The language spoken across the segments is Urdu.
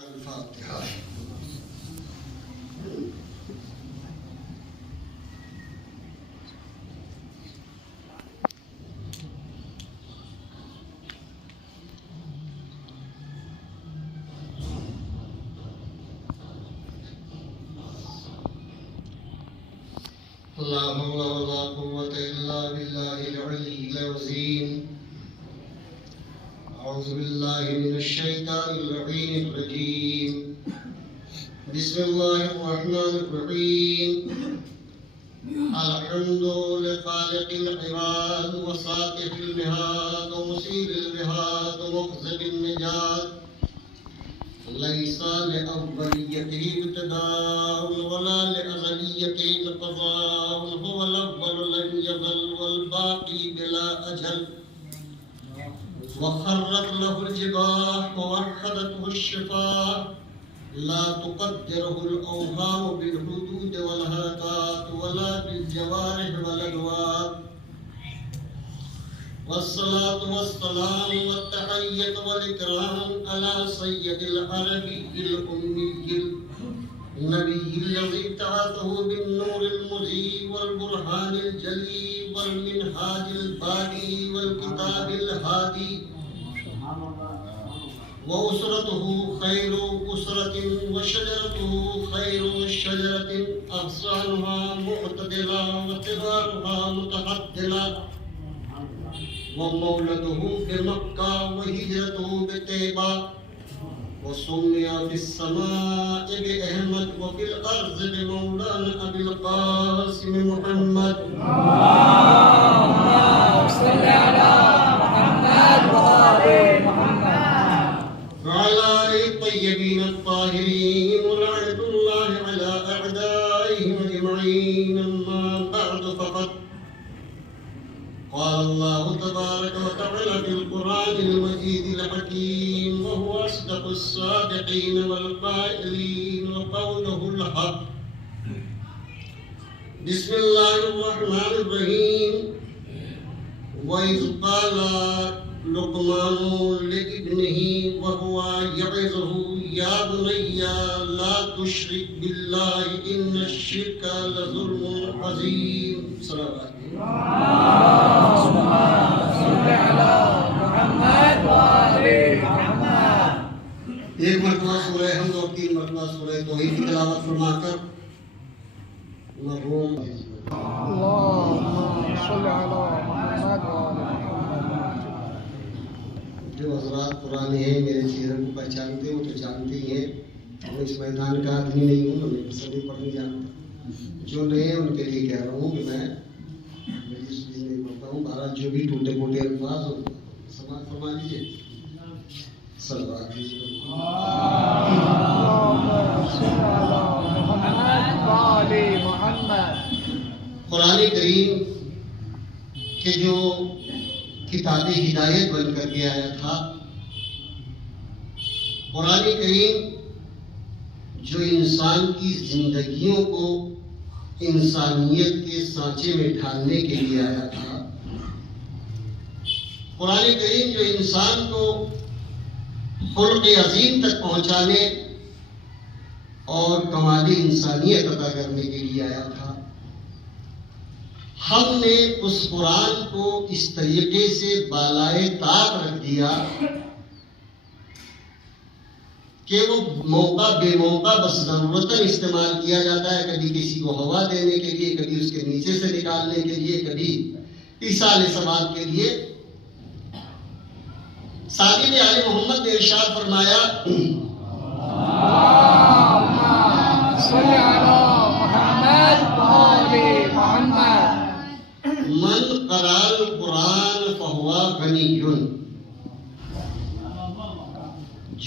الفاتحة. لا حول ولا قوة إلا بالله العلي العظيم. أعوذ بالله من الشيطان اللعين الرجيم. بسم الله الرحمن الرحيم. الحمد لخالق العباد وساقط المهاد ومسير البهاد ومخزن النجاة. ليس لأوليته ابتداء ولا لأزليته انقضاء. هو الأول لم يزل والباقي بلا أجل. وخرت له الجباه ووحدته الشفاه. لا تقدره الأوهام بالحدود والهركات ولا بالجوارح والأدوات. والصلاة والسلام والتحية والإكرام على سيد العربي الأمي النبي الذي ابتعثه بالنور المضيء والبرهان الجلي والمنهاج الباقي والكتاب الهادي. وأسرته خير أسرة وشجرته خير شجرة أغصانها معتدلة وثمارها متعدلة. ومولده بمكة وهجرته بطيبة. وسمي في السماء بأحمد وفي الأرض بمولانا أبي القاسم محمد. اللهم صل على محمد وآل محمد وعلى آله الطيبين الطاهرين ولعنة الله على أعدائهم أجمعين. أما بعد فقد قال الله تبارك وتعالى في القرآن المجيد الحكيم وهو أصدق الصادقين والقائلين وقوله الحق. بسم الله الرحمن الرحيم. وإذ قال لقمان لابنه وهو يعظه يا بني لا تشرك بالله إن الشرك لظلم عظيم. صلى الله عليه وسلم. ایک مرتبہ سورہ حمد اور 3 مرتبہ سورہ توحید کی تلاوت فرما کر مرحوم اللهم صل على محمد وعلى محمد. جو حضرات پرانے ہیں میرے چہرے کو پہچانتے ہیں وہ تو جانتے ہی ہیں. میں اس میدان کا آدمی نہیں ہوں، میں سبھی پر نہیں جانتا. جو نئے ہیں ان کے لیے کہہ رہا ہوں کہ میں نہیں پڑھتا ہوں. بہرحال جو بھی ٹوٹے پھوٹے الفاظ ہو سماعت فرما لیجیے. صلوات کیجیے. قرآن کریم کے جو کتاب ہدایت بن کر کے آیا تھا، قرآن کریم جو انسان کی زندگیوں کو انسانیت کے سانچے میں ڈھالنے کے لیے آیا تھا، قرآن کریم جو انسان کو خلق عظیم تک پہنچانے اور کمال انسانیت عطا کرنے کے لیے آیا تھا. ہم نے اس قرآن کو اس طریقے سے بالائے طاق رکھ دیا کہ وہ موقع بے موقع بس ضرورتاً استعمال کیا جاتا ہے. کبھی کسی کو ہوا دینے کے لیے، کبھی اس کے نیچے سے نکالنے کے لیے، کبھی ایصال ثواب کے لیے. صادق آل محمد نے ارشاد فرمایا من قرأ القرآن فهو غنی.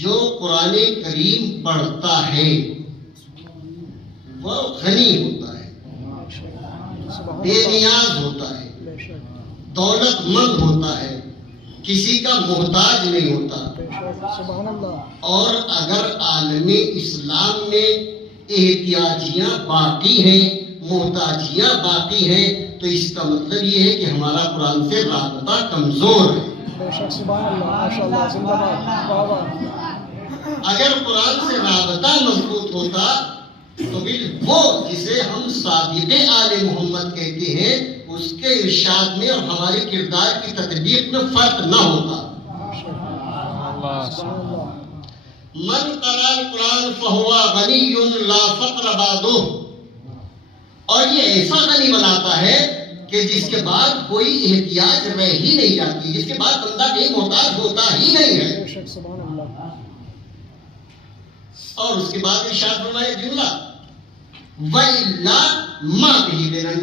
جو قرآن کریم پڑھتا ہے وہ غنی ہوتا ہے، بے نیاز ہوتا ہے، دولت مند ہوتا ہے، کسی کا محتاج نہیں ہوتا. اور اگر عالم اسلام میں احتیاجیاں باقی ہیں، محتاجیاں باقی ہیں، تو اس کا مطلب یہ ہے کہ ہمارا قرآن سے رابطہ کمزور ہے. اگر قرآن سے رابطہ مضبوط ہوتا تو وہ جسے ہم صادق آل محمد کہتے ہیں اس کے ارشاد میں اور ہمارے کردار کی تطبیق میں فرق نہ ہوتا. من قرأ القرآن فهو غنی لا فقر بعده. اور یہ ایسا غنی بناتا ہے کہ جس کے بعد کوئی احتیاج رہ ہی نہیں جاتی، جس کے بعد بندہ کہیں محتاج ہوتا ہی نہیں ہے. اور اس کے بعد ارشاد فرمایا جملہ وَإِلَّا مَا بِهِ غِنًى.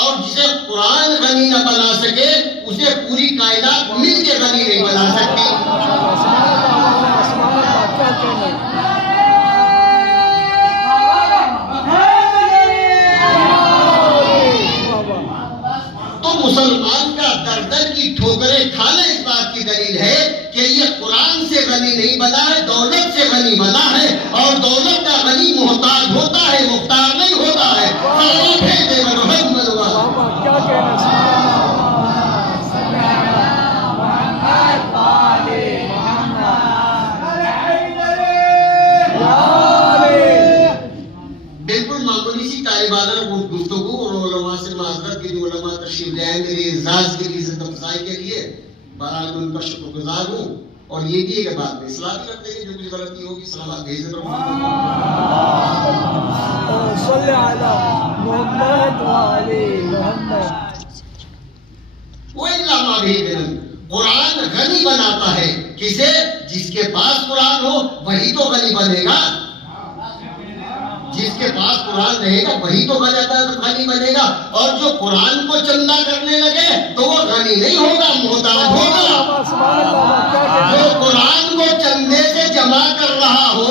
اور جسے قرآن غنی نہ بنا سکے اسے پوری کائنات مل کے غنی نہیں بنا سکتی. تو مسلمان کا در در کی ٹھوکریں کھانا اس بات کی دلیل ہے کہ یہ قرآن سے غنی نہیں بنا ہے، دولت سے غنی بنا ہے. اور دولت کا غنی محتاج ہوتا ہے، مختار نہیں ہوتا ہے. بالکل معمولی سی طالبانہ گفتگو اور علماء سے معذرت کے جو علماء تشریف لے آئے میرے اعزاز کے لیے، عزت افزائی کے لیے، بہرحال میں ان کا شکر گزار ہوں. اور یہ بھی ایک بات میں اصلاح بھی کرتے ہیں جو کچھ غلطی ہوگی سلامات بھیج دیتا ہوں. صلی علی محمد وعلی محمد. وَإِلَّا مَا بِهِ غِنًى. قرآن غنی بناتا ہے کسے؟ جس کے پاس قرآن ہو وہی تو غنی بنے گا. جس کے پاس قرآن رہے گا وہی تو غنی بنے گا. اور جو قرآن کو چندہ کرنے لگے تو وہ غنی نہیں ہوگا، محتاج ہوگا. جو قرآن کو چندے سے جمع کر رہا ہو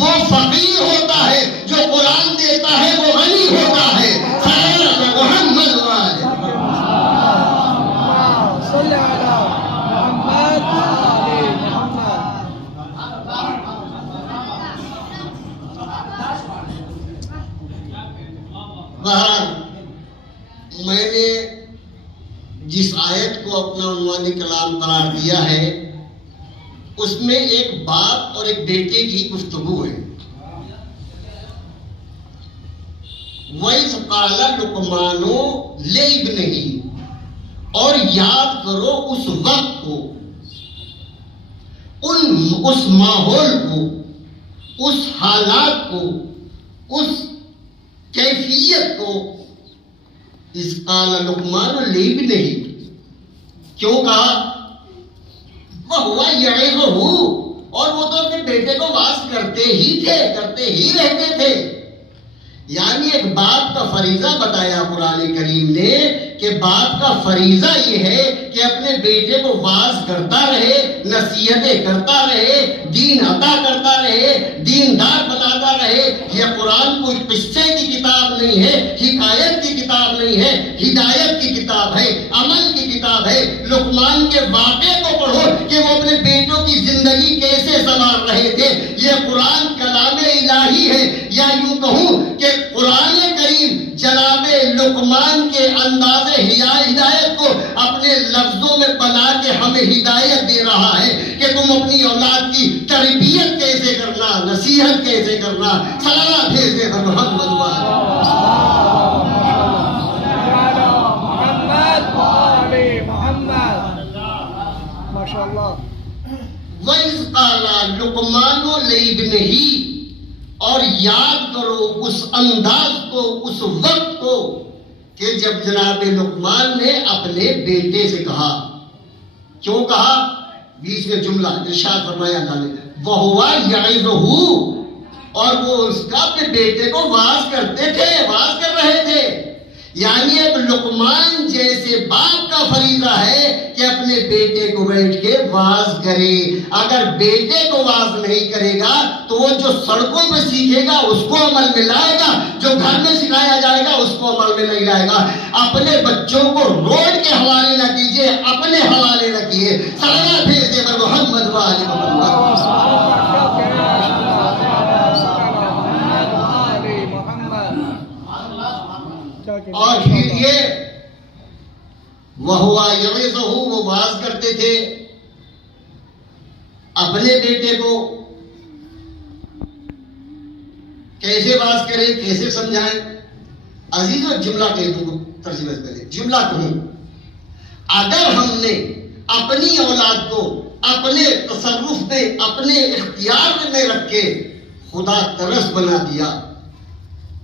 وہ فقیر ہوتا ہے، جو قرآن دیتا ہے وہ غنی ہوتا ہے. محمد بہرحال میں نے جس آیت کو اپنا عنوان کلام قرار دیا ہے اس میں ایک باپ اور ایک بیٹے کی گفتگو ہے. وَإِذْ قَالَ لُقْمَانُ لِابْنِهِ. اور یاد کرو اس وقت کو، اس ماحول کو، اس حالات کو، اس کیفیت کو. اذ قال لقمان لابنه. کیوں کہا؟ وَهُوَ يَعِظُهُ. اور وہ تو اپنے بیٹے کو واعظ کرتے ہی رہتے تھے. یعنی ایک باپ کا فریضہ بتایا قرآن کریم نے کہ باپ کا فریضہ یہ ہے کہ اپنے بیٹے کو واعظ کرتا رہے، نصیحتیں کرتا رہے، دین عطا کرتا رہے، دیندار بناتا رہے. یہ قرآن کوئی قصے کی کتاب نہیں ہے، حکایت کی کتاب نہیں ہے، ہدایت کی کتاب ہے، عمل کی کتاب ہے. لقمان کے واقعے کو پڑھو کہ وہ اپنے بیٹوں کی زندگی کیسے سنوار رہے تھے. یہ قرآن کلام الہی ہے، یا یوں کہوں کہ قرآن کریم جناب لقمان کے انداز ہدایت کو اپنے لفظوں میں بنا کے ہمیں ہدایت دے رہا ہے کہ تم اپنی اولاد کی تربیت کیسے کرنا، نصیحت کیسے کرنا. سلام بھیج دے محمد ماشاءاللہ. وَإِذْ قَالَ لُقْمَانُ لِابْنِهِ. اور یاد کرو اس انداز کو، اس وقت کو کہ جب جناب لقمان نے اپنے بیٹے سے کہا. کیوں کہا؟ بیچ میں جملہ ارشاد فرمایا اللہ نے وَهُوَ يَعِظُهُ. اور وہ اس کا اپنے بیٹے کو واعظ کرتے تھے، واعظ کر رہے تھے. یعنی ایک لقمان جیسے باپ کا فریضہ ہے کہ اپنے بیٹے کو بیٹھ کے واعظ کرے. اگر بیٹے کو واعظ نہیں کرے گا تو وہ جو سڑکوں میں سیکھے گا اس کو عمل میں لائے گا، جو گھر میں سکھایا جائے گا اس کو عمل میں نہیں لائے گا. اپنے بچوں کو روڈ کے حوالے نہ کیجیے، اپنے حوالے نہ کیے. سلام بھیج دے پر محمد وآل محمد. اور پھر یہ وَهُوَ يَعِظُهُ. وہ واعظ کرتے تھے اپنے بیٹے کو کیسے بات کریں، کیسے سمجھائیں؟ عزیزو جملہ کہہ دوں، ترجمہ کریں، جملہ کہوں، اگر ہم نے اپنی اولاد کو اپنے تصرف میں، اپنے اختیار میں رکھ کے خدا ترس بنا دیا،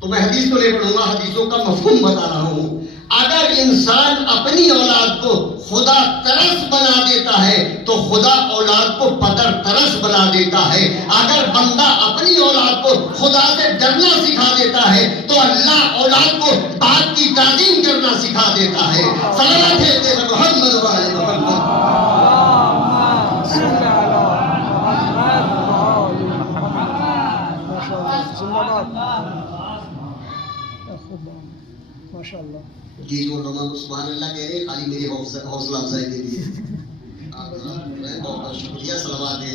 تو میں حدیث کو نہیں پڑھوں گا، حدیثوں کا مفہوم بتا رہا ہوں. اگر انسان اپنی اولاد کو خدا ترس بنا دیتا ہے تو خدا اولاد کو پدر ترس بنا دیتا ہے. اگر بندہ اپنی اولاد کو خدا سے ڈرنا سکھا دیتا ہے تو اللہ اولاد کو باپ کی تعظیم کرنا سکھا دیتا ہے. صلوات ہے محمد و آل محمد. ماشاء اللہ. یہ جو علماء سبحان اللہ کہہ رہے ہیں خالی میری حوصلہ افزائی کے لیے. بہت بہت شکریہ. صلوات ہے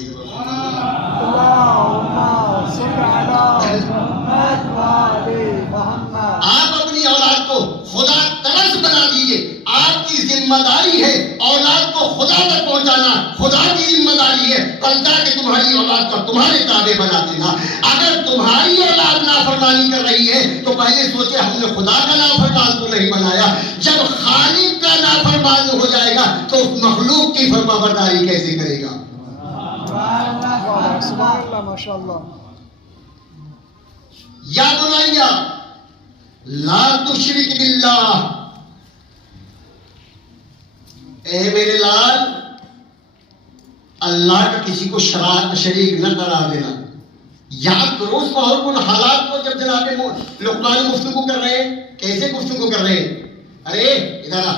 آپ اپنی اولاد کو خدا ترس بنا دیجیے. آپ کی ذمہ داری ہے اولاد کو خدا تک پہنچانا، خدا کی ذمہ داری ہے بلکہ کہ تمہاری اولاد کو تمہارے تابع بنا دینا. اگر تمہاری اولاد نافرمانی کر رہی ہے تو پہلے سوچے ہم نے خدا کا نافرمان تو نہیں بنایا. جب خالق کا نافرمان ہو جائے گا تو اس مخلوق کی فرما برداری کیسے کرے گا؟ سبحان اللہ. ماشاء اللہ. یا بنیا لا تشرک باللہ، اے میرے لال اللہ کا کسی کو شریک نہ قرار دینا. یاد کرو اس ماحول کو، حالات کو. جب جناب لقمان گفتگو کر رہے ہیں، کیسے گفتگو کر رہے ہیں؟ ارے ادھر آ،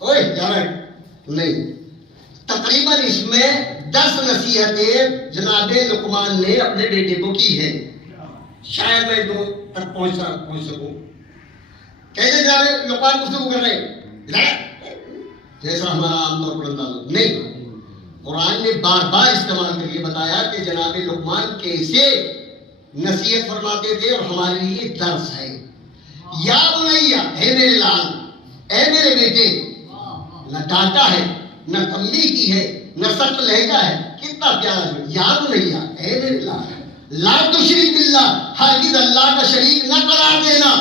اوئے جا بیٹھ. نہیں، تقریباً اس میں 10 نصیحتیں جناب لقمان نے اپنے بیٹے کو کی ہے. شاید میں دو تک پہنچ سکوں. کیسے جناب لقمان گفتگو کر رہے ہیں؟ جیسا ہمارا عام طور پر انداز نہیں. قرآن نے بار بار استعمال کر کے بتایا کہ جناب لقمان کیسے نصیحت فرماتے تھے اور ہمارے لیے درس ہے. یا بنیا، اے میرے لال، اے میرے بیٹے. نہ ڈانٹا ہے، نہ تنبیہ کی ہے، نہ سخت لہجہ ہے. کتنا پیارا ہے. یا بنیا، اے میرے لال، لا تشرک باللہ، ہرگز اللہ کا شریک نہ قرار دینا.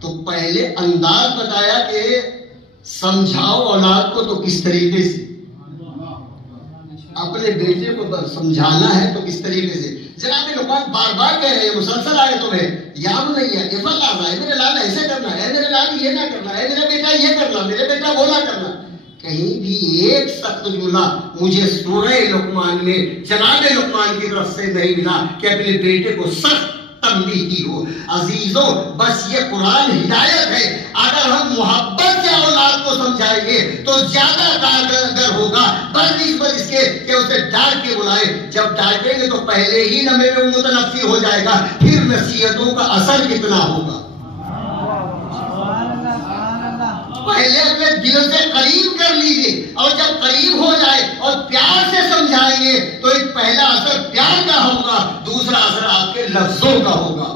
تو پہلے انداز بتایا کہ سمجھاؤ اولاد کو تو کس طریقے سے، اپنے بیٹے کو سمجھانا ہے تو کس طریقے سے. جناب لقمان بار بار کہہ رہے ہیں مسلسل آئے تمہیں، یا نہیں ہے افعل کرنا ہے، میرے لال ایسے کرنا ہے، میرے لال یہ نہ کرنا ہے، میرا بیٹا یہ کرنا، میرے بیٹا وہ نہ کرنا. کہیں بھی ایک سخت جملہ مجھے سورہ لقمان میں جناب لقمان کی طرف سے نہیں ملا کہ اپنے بیٹے کو سخت تنبیہ کی ہو. عزیزوں بس یہ قرآن ہدایت ہے. اگر ہم محبت سے اولاد کو سمجھائیں گے تو زیادہ کارگر ہوگا بس کے کہ اسے ڈانٹ کے بلائے. جب ڈانٹیں گے تو پہلے ہی نمے میں متنفر ہو جائے گا، پھر نصیحتوں کا اثر کتنا ہوگا. پہلے اپنے دل سے قریب کر لیجیے، اور جب قریب ہو جائے اور پیار سے سمجھائیں گے تو ایک پہلا اثر پیار کا ہوگا، دوسرا اثر آپ کے لفظوں کا ہوگا.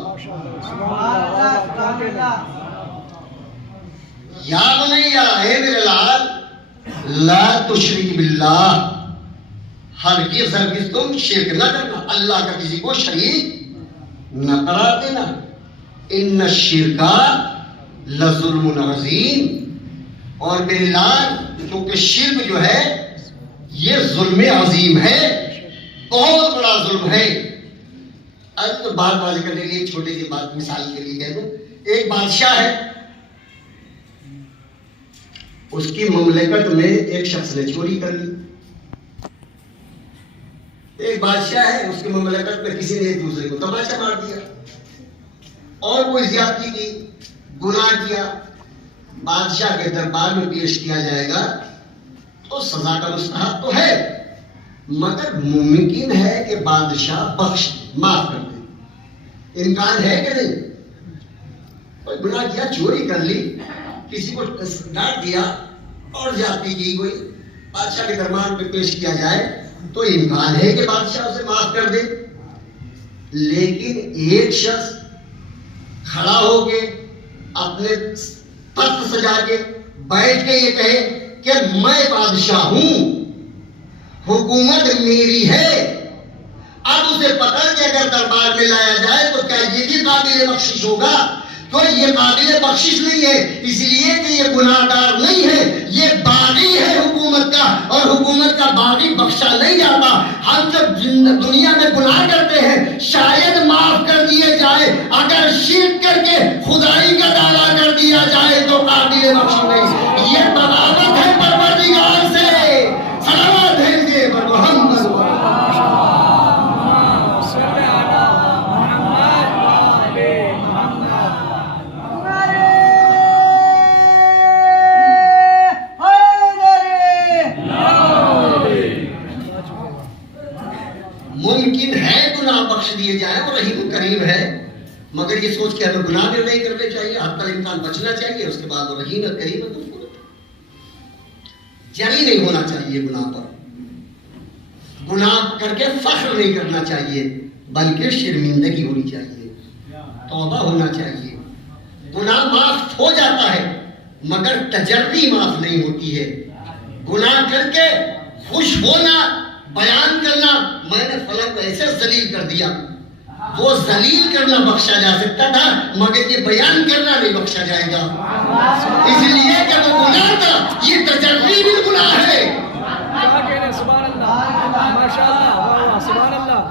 یا بنیا، اے میرے لال، لا تشرک باللہ، ہرگز تم شرک نہ کرنا، اللہ کا کسی کو شریک نہ قرار دینا. ان الشرک لظلم عظیم، اور میرے لال کیونکہ شرک جو ہے یہ ظلم عظیم ہے، بہت بڑا ظلم ہے. اب تو بات واضح کرنے کے لیے ایک چھوٹی سی بات مثال کے لیے کہہ دوں. ایک بادشاہ ہے، اس کی مملکت میں ایک شخص نے چوری کر لی. ایک بادشاہ ہے، اس کی مملکت میں کسی نے ایک دوسرے کو تماشا مار دیا اور کوئی زیادتی کی، گناہ کیا. بادشاہ کے دربار میں پیش کیا جائے گا تو سزا کا مستحق تو ہے، مگر ممکن ہے کہ بادشاہ بخش معاف کر دے. امکان ہے کہ نہیں؟ کوئی گناہ کیا، چوری کر لی، کسی کو ڈانٹ دیا اور زیادتی کی، کوئی بادشاہ کے دربار میں پیش کیا جائے تو امکان ہے کہ بادشاہ اسے معاف کر دے. لیکن ایک شخص کھڑا ہو کے اپنے تخت سجا کے بیٹھ کے یہ کہے کہ میں بادشاہ ہوں، حکومت میری ہے، اب اسے سے پکڑ کے اگر دربار میں لایا جائے تو کیا یہ بھی قابل بخشش ہوگا؟ تو یہ قابل بخشش نہیں ہے، اس لیے کہ یہ گناہ گار نہیں ہے، یہ باغی ہے حکومت کا، اور حکومت کا باغی بخشا نہیں جاتا۔ ہم جب دنیا میں گناہ کرتے ہیں شاید معاف کر دیے جائے، اگر شرک کر کے خدائی کا دعویٰ کر دیا جائے تو قابل بخشش نہیں۔ یہ بغاوت ہے پروردگار سے۔ صلوات بھیجیے پر محمد۔ ممکن ہے گناہ بخش دیے جائیں، اور رحیم کریم ہے، مگر یہ سوچ کے ہمیں گناہ بھی نہیں کرنے چاہیے، حتی الامکان بچنا چاہیے، اس کے بعد وہ رحیم اور کریم ہے، جری نہیں ہونا چاہیے گناہ پر، گناہ کر کے فخر نہیں کرنا چاہیے، بلکہ شرمندگی ہونی چاہیے، توبہ ہونا چاہیے۔ گناہ معاف ہو جاتا ہے مگر تجربی معاف نہیں ہوتی ہے۔ گناہ کر کے خوش ہونا، بیان کرنا میں نے فلاں کو ایسے ذلیل کر دیا، وہ ذلیل کرنا بخشا جا سکتا تھا مگر یہ بیان کرنا نہیں بخشا جائے گا، اس لیے کہ وہ گناہ تھا، یہ تجربی بھی گناہ ہے۔ سبحان اللہ، ماشاء اللہ، سبحان اللہ۔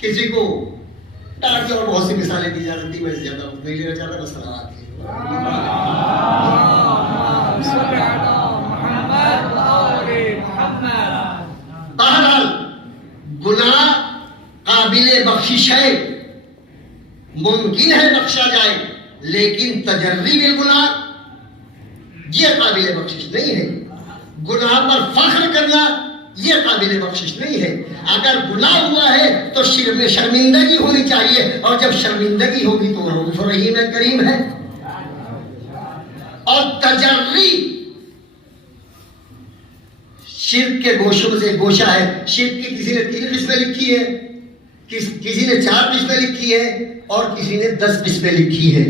کسی کو ڈانٹ اور بہت سی مثالیں دی جا سکتی، میں زیادہ وقت نہیں لینا چاہتا، بس صلوات کی۔ بہرحال گناہ قابل بخشش ہے، ممکن ہے بخشا جائے، لیکن تجربی بالگناہ یہ قابل بخشش نہیں ہے۔ گناہ پر فخر کرنا یہ قابل بخشش نہیں ہے۔ اگر گناہ ہوا ہے تو شرمندگی ہونی چاہیے، اور جب شرمندگی ہوگی تو رؤوف رحیم کریم ہے۔ اور تجری شرک کے گوشوں سے گوشہ ہے۔ شرک کی کسی نے 3 قسمیں لکھی ہے، کسی نے 4 قسمیں لکھی ہے، اور کسی نے 10 قسمیں لکھی ہے۔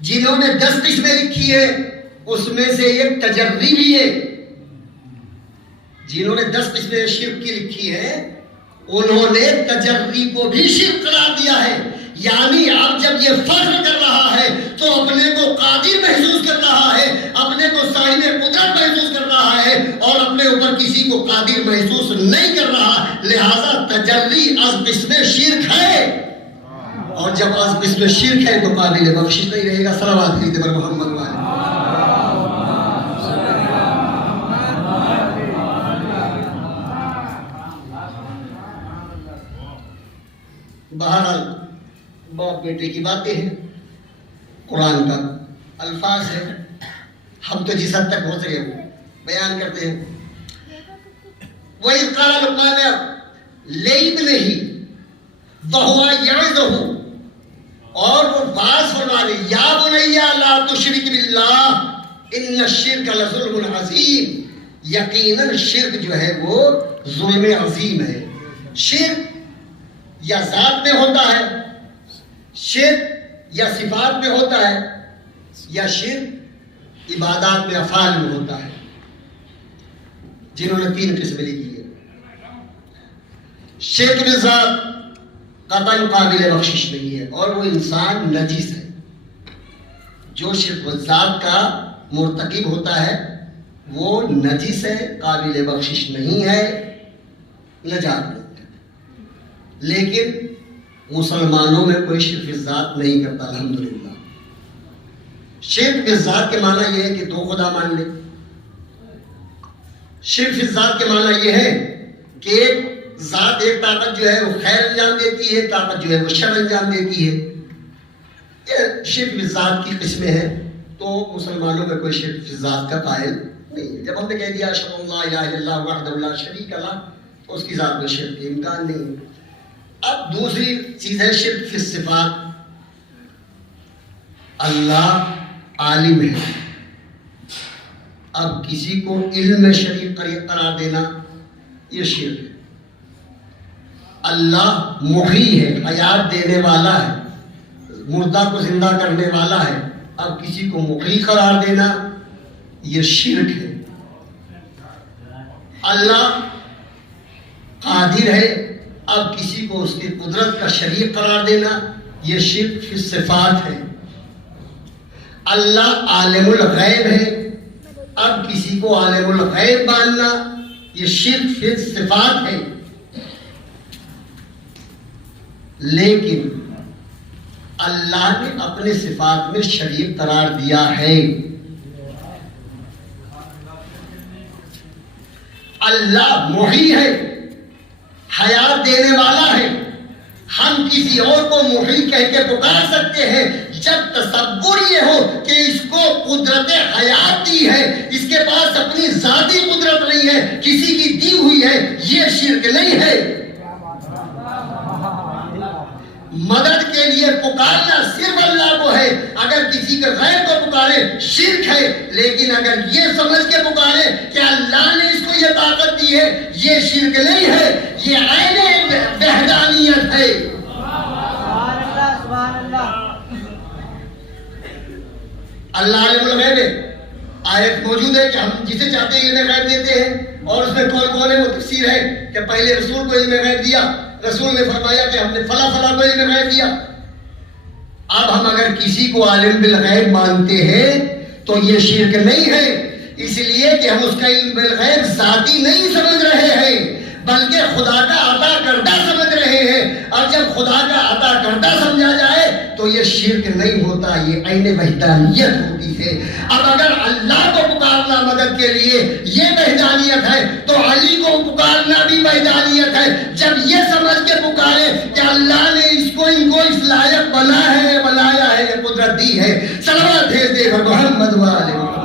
جنہوں نے 10 قسمیں لکھی ہے اس میں سے ایک تجری بھی ہے۔ جنہوں نے 10 قسمیں شرک کی لکھی ہے انہوں نے تجری کو بھی شرک قرار دیا ہے۔ یعنی اب جب یہ فخر کر رہا ہے تو اپنے کو قادر محسوس کر رہا ہے، اپنے کو صاحب قدرت محسوس کر رہا ہے، اور اپنے اوپر کسی کو قادر محسوس نہیں کر رہا، لہذا تجری از قسم شرک ہے، اور جب از قسم شرک ہے تو قابل بخشش نہیں رہے گا۔ صلوات بھیجتے پر محمد والے۔ بہرحال باپ بیٹے کی باتیں ہیں، قرآن کا الفاظ ہے، ہم تو جس حد تک ہو سکے وہ بیان کرتے ہیں۔ وَإِذْ قَالَ لُقْمَانُ لِابْنِهِ وَهُوَ يَعِظُهُ، اور وہ واعظ فرمانے، یا بنیا لا تشرک باللہ ان الشرک لظلم عظیم، یقیناً شرک جو ہے وہ ظلم عظیم ہے۔ شرک یا ذات میں ہوتا ہے، شرک یا صفات میں ہوتا ہے، یا شرک عبادات میں افعال میں ہوتا ہے۔ جنہوں نے 3 قسمیں لکھی ہے۔ شرک میں ذات قطعاً قابل بخشش نہیں ہے، اور وہ انسان نجس ہے۔ جو شرک و ذات کا مرتکب ہوتا ہے وہ نجس ہے، قابل بخشش نہیں ہے، نجات نہیں ہے۔ لیکن مسلمانوں میں کوئی شرک ذات نہیں کرتا الحمدللہ۔ شرک ذات کے معنی یہ ہے کہ 2 خدا مان لے۔ شرک ذات کے معنی یہ ہے کہ ایک ذات، ایک طاقت جو ہے وہ خیر انجام دیتی ہے، طاقت جو ہے وہ شر انجام دیتی ہے۔ یہ شرک ذات کی قسمیں ہیں، تو مسلمانوں میں کوئی شرک ذات کا قائل نہیں ہے۔ جب ہم نے کہہ دیا اشہد ان لا الہ الا اللہ وحدہ لا شریک لہ، تو اس کی ذات میں شرک کا امکان نہیں ہے۔ اب دوسری چیز ہے شرک فی الصفات۔ اللہ عالم ہے، اب کسی کو علم میں شریک قرار دینا یہ شرک ہے۔ اللہ محیی ہے، حیات دینے والا ہے، مردہ کو زندہ کرنے والا ہے، اب کسی کو محیی قرار دینا یہ شرک ہے۔ اللہ قادر ہے، اب کسی کو اس کی قدرت کا شریک قرار دینا یہ شرک فی الصفات ہے۔ اللہ عالم الغیب ہے، اب کسی کو عالم الغیب ماننا یہ شرک فی الصفات ہے۔ لیکن اللہ نے اپنے صفات میں شریک قرار دیا ہے۔ اللہ محی ہے، حیات دینے والا ہے۔ ہم کسی اور کو محی کہہ کے پکار سکتے ہیں جب تصور یہ ہو کہ اس کو قدرت حیات دی ہے، اس کے پاس اپنی ذاتی قدرت نہیں ہے، کسی کی دی ہوئی ہے، یہ شرک نہیں ہے۔ مدد کے لیے پکارنا صرف اللہ کو ہے، اگر کسی کے غیر کو پکارے شرک ہے، لیکن اگر یہ سمجھ کے پکارے کہ اللہ نے اس کو یہ طاقت دی ہے یہ شرک نہیں ہے، یہ عین وحدانیت ہے۔ اللہ عالم الغیب ہے، آیت موجود ہے کہ ہم جسے چاہتے ہیں علم غیب دیتے ہیں، اور اس میں کون ہے وہ تفسیر ہے کہ پہلے رسول کو علم غیب دیا، رسول نے فرمایا کہ ہم نے فلاں فلاں کو علم غیب دیا۔ اب ہم اگر کسی کو عالم بالغیب مانتے ہیں تو یہ شرک نہیں ہے، اس لیے کہ ہم اس کا علم بالغیب ذاتی نہیں سمجھ رہے ہیں بلکہ خدا کا عطا کردہ سمجھ رہے ہیں، اور جب خدا کا عطا کردہ سمجھا جائے تو یہ شرک نہیں ہوتا، یہ عین وحدانیت ہوتی ہے۔ اب اگر اللہ کو پکارنا مدد کے لیے یہ وحدانیت ہے تو علی کو پکارنا بھی وحدانیت ہے، جب یہ سمجھ کے پکارے کہ اللہ نے ان کو اس لائق بنایا ہے، یہ قدرت دی ہے۔ صلوات بھیج دے محمد وآلہ محمد۔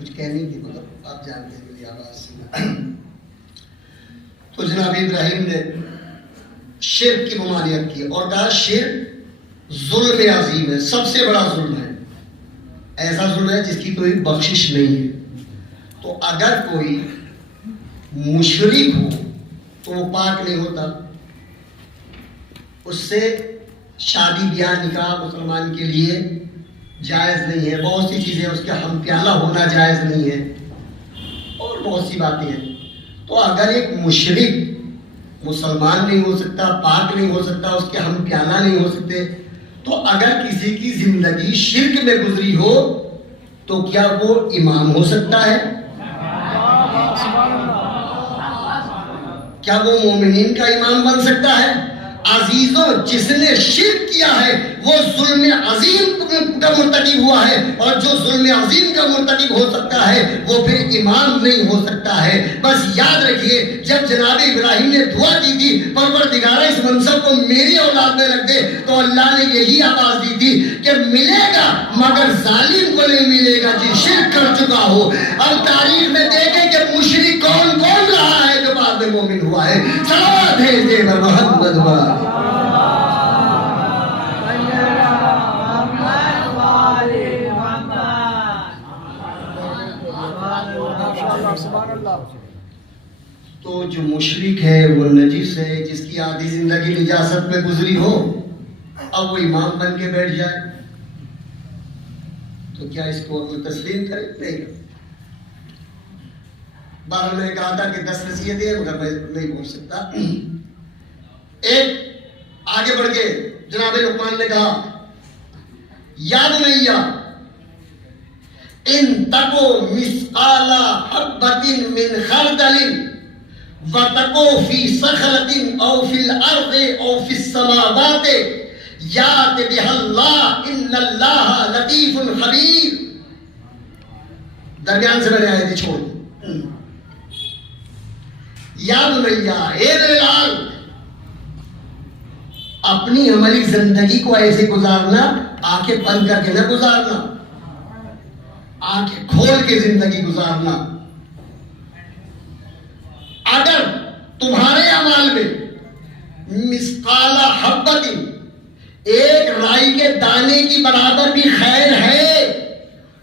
کچھ کہنی تھی، مطلب آپ جانتے ہیں میری آواز سے۔ تو جناب ابراہیم نے شرک کی ممانعت کی اور کہا شرک ظلم عظیم ہے، سب سے بڑا ظلم ہے، ایسا ظلم ہے جس کی کوئی بخشش نہیں ہے۔ تو اگر کوئی مشرک ہو تو وہ پاک نہیں ہوتا، اس سے شادی بیاہ نکاح مسلمان کے لیے جائز نہیں ہے، بہت سی چیزیں اس کے ہم پیالہ ہونا جائز نہیں ہے، اور بہت سی باتیں ہیں۔ تو اگر ایک مشرک مسلمان نہیں ہو سکتا، پاک نہیں ہو سکتا، اس کے ہم پیالہ نہیں ہو سکتے، تو اگر کسی کی زندگی شرک میں گزری ہو تو کیا وہ امام ہو سکتا ہے؟ کیا وہ مومنین کا امام بن سکتا ہے؟ عزیزوں، جس نے شرک کیا ہے وہ ظلم عظیم کا مرتکب ہوا ہے، اور جو ظلم عظیم کا مرتکب ہو سکتا ہے وہ پھر امام نہیں ہو سکتا ہے۔ بس یاد رکھیے، جب جناب ابراہیم نے دعا کی تھی پروردگارہ اس منصب کو میری اولاد میں رکھ دے، تو اللہ نے یہی آواز دی تھی کہ ملے گا مگر ظالم کو نہیں ملے گا جو شرک کر چکا ہو۔ اب تاریخ میں دیکھیں کہ مشرک کون کون رہا ہے جو بعد میں مومن ہوا ہے۔ صلوات بھیج دے محمد وآلہ۔ تو جو مشرک ہے وہ نجس ہے، جس کی آدھی زندگی نجاست میں گزری ہو، اب وہ امام بن کے بیٹھ جائے تو کیا اس کو تسلیم کرے؟ نہیں۔ بارہ میں نے کہا تھا کہ 10 نصیحتیں مگر میں نہیں بول سکتا۔ ایک آگے بڑھ کے جناب لقمان نے کہا یا بنیا ان تکو مثقال حبۃ من خردل وتکو فی صخرۃ او فی الارض او فی السماوات یات بها اللہ ان اللہ لطیف خبیر۔ درمیان سے میں نے آیت چھوڑ دی۔ یا بنیا، اے میرے لال، اپنی عملی زندگی کو ایسے گزارنا، آنکھیں بند کر کے نہ گزارنا، آنکھیں کھول کے زندگی گزارنا۔ اگر تمہارے اعمال میں مثقال حبۃ، ایک رائی کے دانے کی برابر بھی خیر ہے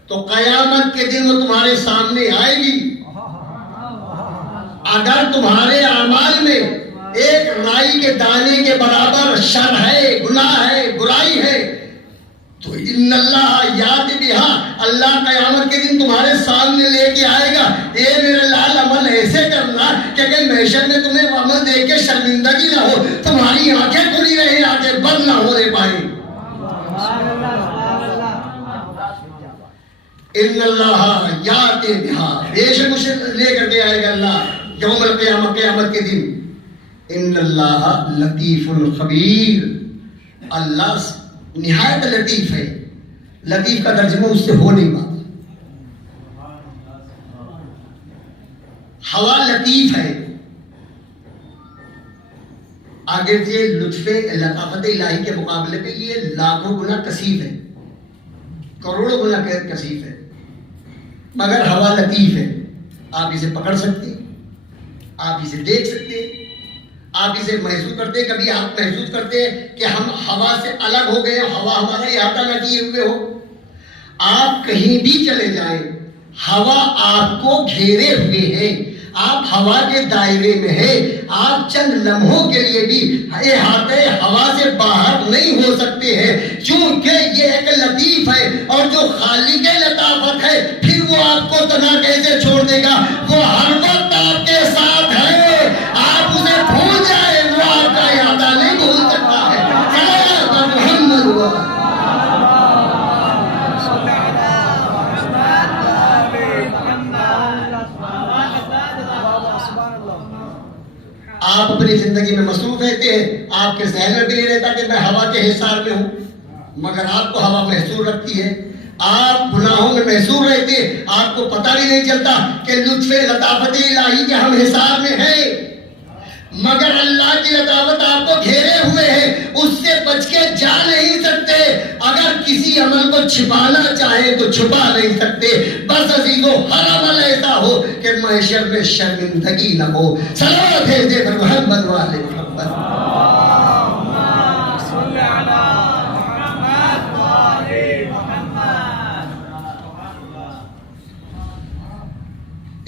تو قیامت کے دن وہ تمہارے سامنے آئے گی۔ اگر تمہارے اعمال میں ایک کے دانے کے برابر شر ہے، گناہ ہے، برائی ہے، تو ان اللہ یاد بہا، اللہ قیامت کے دن تمہارے سامنے لے کے آئے گا. اے میرے لال عمل ایسے کرنا کہ اگر محشر میں تمہیں عمل دیکھ کے شرمندگی نہ ہو، تمہاری آنکھیں کھلی رہے، آنکھیں بند نہ ہونے پائیں. ان اللہ یاد بہا، بے شک اسے لے کر کے آئے گا اللہ یوم القیامہ، قیامت کے دن. ان اللہ لطیف الخبیر، اللہ نہایت لطیف ہے. لطیف کا ترجمہ اس سے ہو نہیں پاتا. ہوا لطیف ہے، آگے سے لطف لطافت الہی کے مقابلے پہ یہ لاکھوں گنا کثیف ہے، کروڑوں گنا کثیف ہے. مگر ہوا لطیف ہے، آپ اسے پکڑ سکتے، آپ اسے دیکھ سکتے، آپ اسے محسوس کرتے. کبھی آپ محسوس کرتے کہ ہم ہوا سے الگ ہو گئے، ہوا ہمارا احاطہ نہ کیے ہوئے ہو. آپ کہیں بھی چلے جائیں، ہوا آپ کو گھیرے ہوئے ہے، آپ ہوا کے دائرے میں ہے. آپ چند لمحوں کے لیے بھی احاطے ہوا سے باہر نہیں ہو سکتے ہیں، کیونکہ یہ ایک لطیف ہے. اور جو خالق لطافت ہے، پھر وہ آپ کو تنہا کیسے چھوڑ دے گا؟ وہ ہر وقت آپ کے ساتھ ہے. آپ اسے بھول جائے، وہ آپ کا احاطہ نہیں بھول سکتا ہے. محمد آپ اپنی زندگی میں مصروف رہتے ہیں، آپ کے ذہن میں بھی نہیں رہتا کہ میں ہوا کے حصار میں ہوں، مگر آپ کو ہوا محسوس رکھتی ہے. آپ گناہوں میں محسوس رہتے ہیں، آپ کو پتہ بھی نہیں چلتا کہ لطف لطافت الہی کے ہم حصار میں ہیں. مگر اللہ کی لطافت آپ کو گھیرے ہوئے ہے، اس سے بچ کے جا نہیں سکتے. اگر کسی عمل کو چھپانا چاہے تو چھپا نہیں سکتے. بس عزیزو، ہر عمل ایسا ہو کہ محشر میں شرمندگی نہ ہو. صلوات بھیجے پر محمد والے محمد.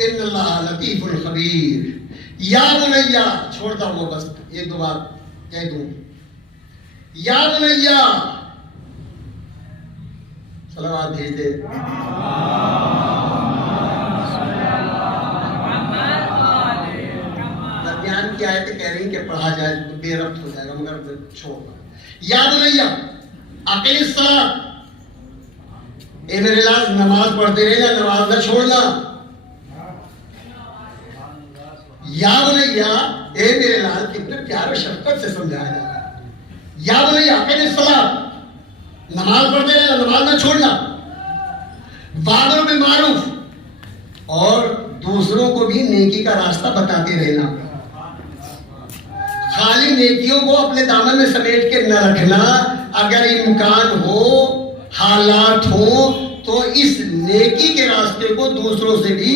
ان اللہ لطیف الخبیر. یا بنیا، چھوڑتا ہوں بس ایک دو بات کہہ دوں. یا بنیا، صلوات بھیج دے. درمیان کی آیتیں کہہ رہی ہیں کہ پڑھا جائے تو بے ربط ہو جائے گا، مگر چھوڑ. یا بنیا اقیم الصلاۃ، اے میرے لال نماز پڑھتے رہنا، نماز نہ چھوڑنا. یا بنیا، اے میرے لال کتنے پیار و شفقت سے سمجھایا جا رہا ہے. یا بنیا اقیم الصلاۃ، نماز پڑھتے رہنا، نماز نہ چھوڑنا. وامر بالمعروف، اور دوسروں کو بھی نیکی کا راستہ بتاتے رہنا. خالی نیکیوں کو اپنے دامن میں سمیٹ کے نہ رکھنا. اگر امکان ہو، حالات ہو، تو اس نیکی کے راستے کو دوسروں سے بھی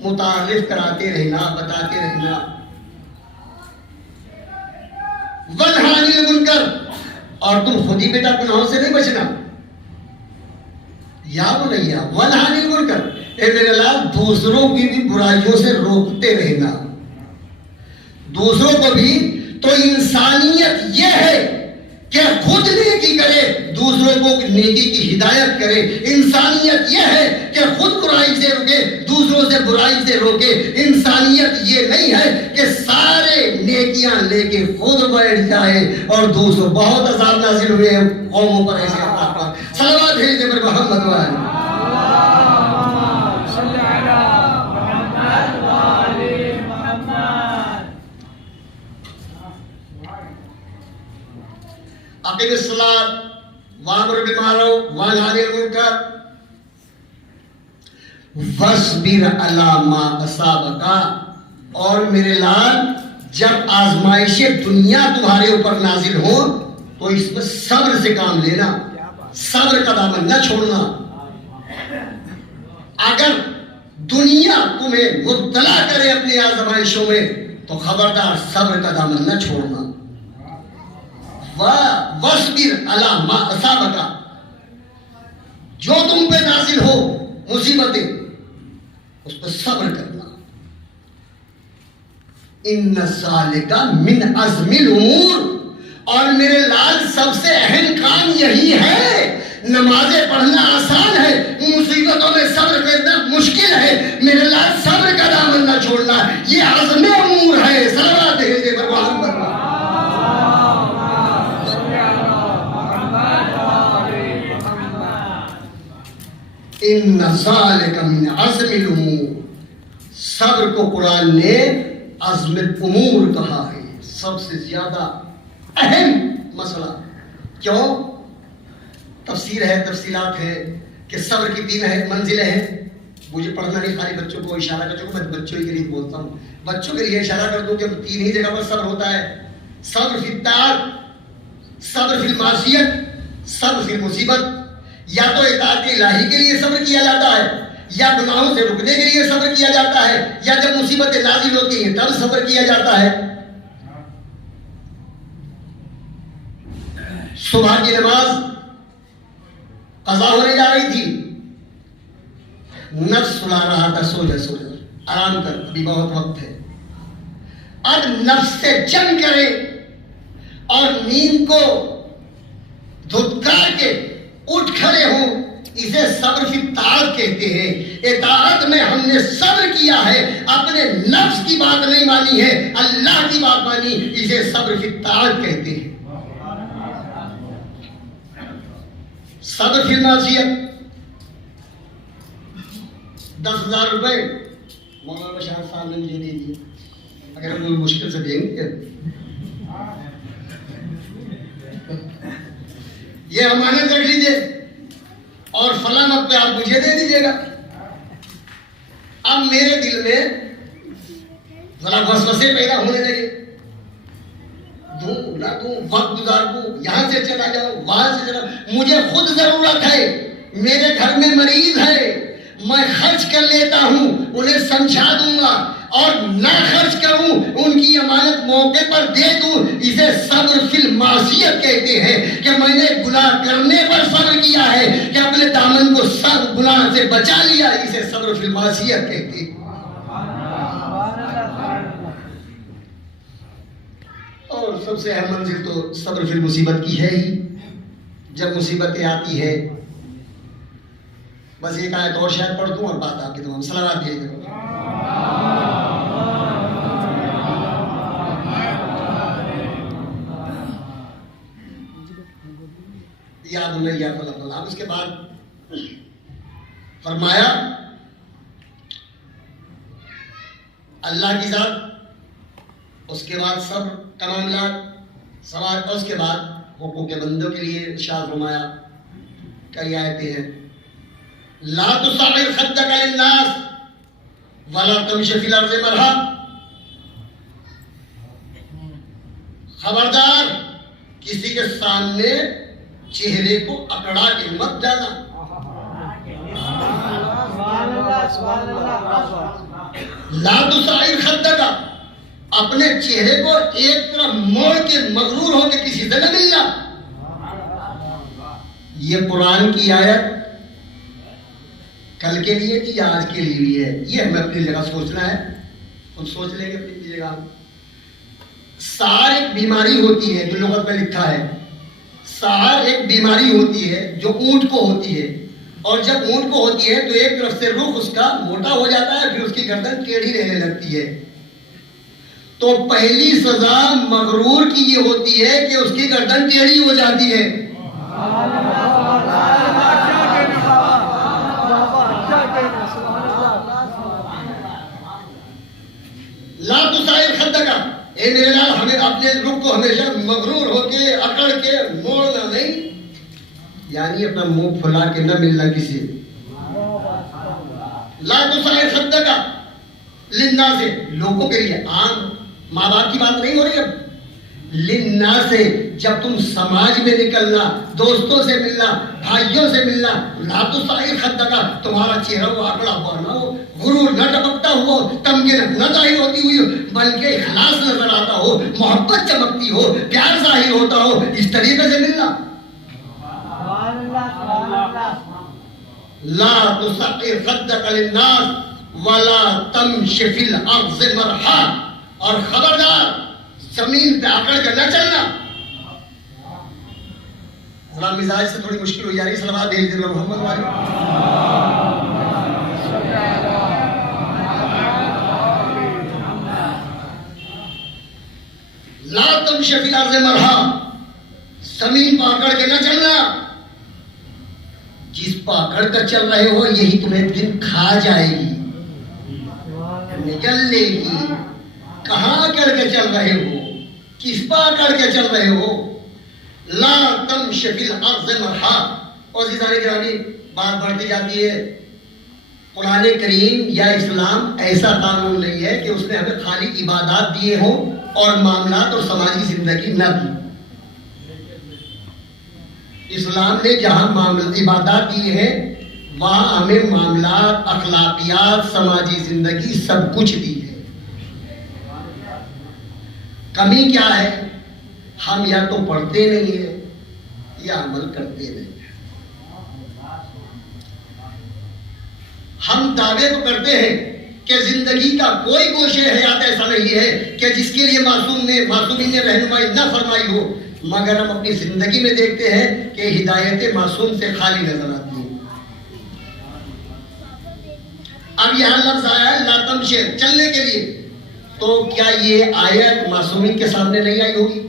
متعارف کراتے رہنا، بتاتے رہنا. وَنْهَا عَنِ الْمُنْكَرِ، اور تم خود ہی بیٹا گناہوں سے نہیں بچنا. یا بنیا وَنْهَا عَنِ الْمُنْكَرِ، اے میرے لال دوسروں کی بھی برائیوں سے روکتے رہنا. دوسروں کو بھی. تو انسانیت یہ ہے کہ خود نیکی کرے، دوسروں کو نیکی کی ہدایت کرے. انسانیت یہ ہے کہ خود برائی سے روکے، دوسروں سے برائی سے روکے. انسانیت یہ نہیں ہے کہ سارے نیکیاں لے کے خود بیٹھ جائے اور دوسروں. بہت عذاب نازل ہوئے ہیں قوموں پر ایسے اللہ پر. صلوات بھیجے پر محمد والے. اقیم الصلاۃ وامر بالمعروف وانہی عن المنکر واصبر علی ما اصابک. اور میرے لال جب آزمائشیں دنیا تمہارے اوپر نازل ہو تو اس میں صبر سے کام لینا، صبر کا دامن نہ چھوڑنا. اگر دنیا تمہیں مبتلا کرے اپنی آزمائشوں میں تو خبردار صبر کا دامن نہ چھوڑنا. وَاصْبِرْ عَلَى مَا أَصَابَكَ، جو تم پہ نازل ہو مصیبتیں اس پہ صبر کرنا. ان ذالک من عزم الامور، اور میرے لال سب سے اہم کام یہی ہے. نمازیں پڑھنا آسان ہے، مصیبتوں میں صبر کرنا مشکل ہے. میرے لال صبر کا دامن نہ چھوڑنا، یہ عزم امور ہے. صلوات بھیجے بھگوان پر. ان ذالک من عزم الامور، صبر کو قرآن نے عزم الامور کہا ہے، سب سے زیادہ اہم مسئلہ. کیوں؟ تفسیر ہے، تفصیلات ہے کہ صبر کی 3 منزلیں ہیں. مجھے پڑھنا نہیں، خالی بچوں کو اشارہ کر چکا، میں بچوں کے لیے بولتا ہوں. بچوں کے لیے اشارہ کر دوں کہ 3 ہی جگہ پر صبر ہوتا ہے. صبر فی الطاعت، صبر فی المعصیت، صبر فی المصیبت. یا تو اطاعت الہی کے لیے صبر کیا جاتا ہے، یا گناہوں سے رکنے کے لیے صبر کیا جاتا ہے، یا جب مصیبتیں نازل ہوتی ہیں تب صبر کیا جاتا ہے. صبح کی نماز قضا ہونے جا رہی تھی، نفس سلا رہا تھا سو جا سو جا، آرام کر، ابھی بہت وقت ہے. اب نفس سے جنگ کرے اور نیند کو دھتکار کے اٹھ کھڑے ہوں، اسے صبر فی الطاعت کہتے ہیں. اطاعت میں ہم نے صبر کیا ہے، اپنے نفس کی بات نہیں مانی ہے، اللہ کی بات مانی، اسے صبر فی الطاعت کہتے ہیں. صبر فی المعصیت، 10,000 روپے مولانا بشار صاحب نے مجھے دے دیے، اگر ہم کوئی مشکل سے دیں گے یہ امانت رکھ لیجیے اور فلاں وقت پہ آپ مجھے دے دیجیے گا. اب میرے دل میں ذرا وسوسے پیدا ہونے لگے، دوں نہ دوں، وقت گزار دوں، یہاں سے چلا جاؤں، وہاں سے چلا. مجھے خود ضرورت ہے، میرے گھر میں مریض ہے، میں خرچ کر لیتا ہوں، انہیں سمجھا دوں گا، اور نہ خرچ کروں، ان کی امانت موقع پر دے دوں. اسے صبر فی المعصیت کہتے ہیں کہ میں نے گناہ کرنے پر صبر کیا ہے، کہ اپنے دامن کو سب گناہ سے بچا لیا، اسے صبر فی المعصیت کہتے ہیں. اور سب سے اہم منزل تو صبر فی المصیبت کی ہے ہی. جب مصیبتیں آتی ہے، بس ایک آیت اور شاید پڑھ دوں اور بات آپ کی تمام. صلوات بھیجیں. یاد نہیں یا اللہ. اب اس کے بعد فرمایا اللہ کی ذات، اس کے بعد صبر کا معاملات سوال، اور اس کے بعد حقوق بندوں کے لیے ارشاد فرمایا. کئی آیتیں ہیں. لا تصعر خدك للناس ولا تمشي في الارض مرحا، خبردار کسی کے سامنے چہرے کو اکڑا کے مت جانا. لا تصعر خدك، اپنے چہرے کو ایک طرف موڑ کے مغرور ہو کے کسی سے نہ ملنا. یہ قرآن کی آیت کل کے لیے تھی یا آج کے لیے بھی ہے، یہ ہمیں اپنی جگہ سوچنا ہے. خود سوچ لیں گے اپنی جگہ. سار ایک بیماری ہوتی ہے جو لغت میں لکھا ہے. سار ایک بیماری ہوتی ہے جو اونٹ کو ہوتی ہے، اور جب اونٹ کو ہوتی ہے تو ایک طرف سے رخ اس کا موٹا ہو جاتا ہے، پھر اس کی گردن ٹیڑھی رہنے لگتی ہے. تو پہلی سزا مغرور کی یہ ہوتی ہے کہ اس کی گردن ٹیڑھی ہو جاتی ہے. لا تصعر خدك، اے میرے لال ہمیں اپنے رخ کو ہمیشہ مغرور ہو کے اکڑ کے موڑنا نہیں، یعنی اپنا منہ پھلا کے نہ ملنا کسی. لا تصعر خدك للناس، لوگوں کے لیے، عام ماں باپ کی بات نہیں ہو رہی. اب للناس، جب تم سماج میں نکلنا، دوستوں سے ملنا، بھائیوں سے ملنا، لا تصعر خدك، تمہارا چہرہ وہ اکڑا ہوا نہ ہو، غرور نہ ٹپکتا ہو، تمغے نہ ظاہر ہوتی ہوئی، بلکہ اخلاص نظر آتا ہو، محبت چمکتی ہو، پیار ظاہر ہوتا ہو، اس طریقے سے ملنا. لا تصعر خدك للناس ولا تمشي في الارض مرحا، اور خبردار زمین پہ آکڑ کر نہ چلنا. غلام مزاج سے تھوڑی مشکل ہو جا رہی ہے. صلوات بھیج دے محمد والے. لا تمشی فی الارض مرحا، زمین پکڑ کے نہ چلنا. جس پکڑ کر چل رہے ہو یہی تمہیں دن کھا جائے گی، نکل لے گی. کہاں کر کے چل رہے ہو، کس پکڑ کے چل رہے ہو. لا تمشی فی الارض مرحا. اور عزیزان گرامی بات بڑھتی جاتی ہے. قرآن کریم یا اسلام ایسا قانون نہیں ہے کہ اس نے ہمیں خالی عبادات دیے ہوں اور معاملات اور سماجی زندگی نہ دی. اسلام نے جہاں عبادات دی ہے وہاں ہمیں معاملات، اخلاقیات، سماجی زندگی سب کچھ دی ہے. کمی کیا ہے؟ ہم یا تو پڑھتے نہیں ہیں یا عمل کرتے نہیں. ہم دعوے تو کرتے ہیں کہ زندگی کا کوئی گوشے حیات ایسا نہیں ہے کہ جس کے لیے معصومین نے رہنمائی نہ فرمائی ہو، مگر ہم اپنی زندگی میں دیکھتے ہیں کہ ہدایت معصوم سے خالی نظر آتی ہے. اب یہاں لفظ آیا ہے لا تمشی، چلنے کے لیے. تو کیا یہ آیت معصومین کے سامنے نہیں آئی ہوگی؟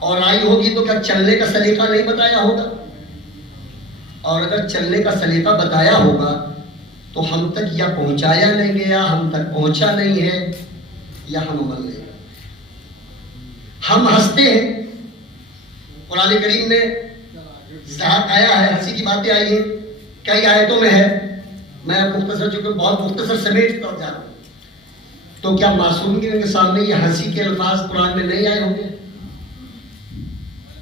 اور آئی ہوگی تو کیا چلنے کا سلیقہ نہیں بتایا ہوگا؟ اور اگر چلنے کا سلیقہ بتایا ہوگا تو ہم تک یا پہنچایا نہیں گیا، ہم تک پہنچا نہیں ہے، یا ہم عمل نہیں. ہم ہنستے ہیں. قرآن کریم میں ضحک آیا ہے، ہنسی کی باتیں آئی ہیں، کئی آیتوں میں ہے. میں مختصر چونکہ بہت مختصر سمیٹتا جا رہا ہوں. تو کیا معصومین کے سامنے یہ ہنسی کے الفاظ قرآن میں نہیں آئے ہوں گے؟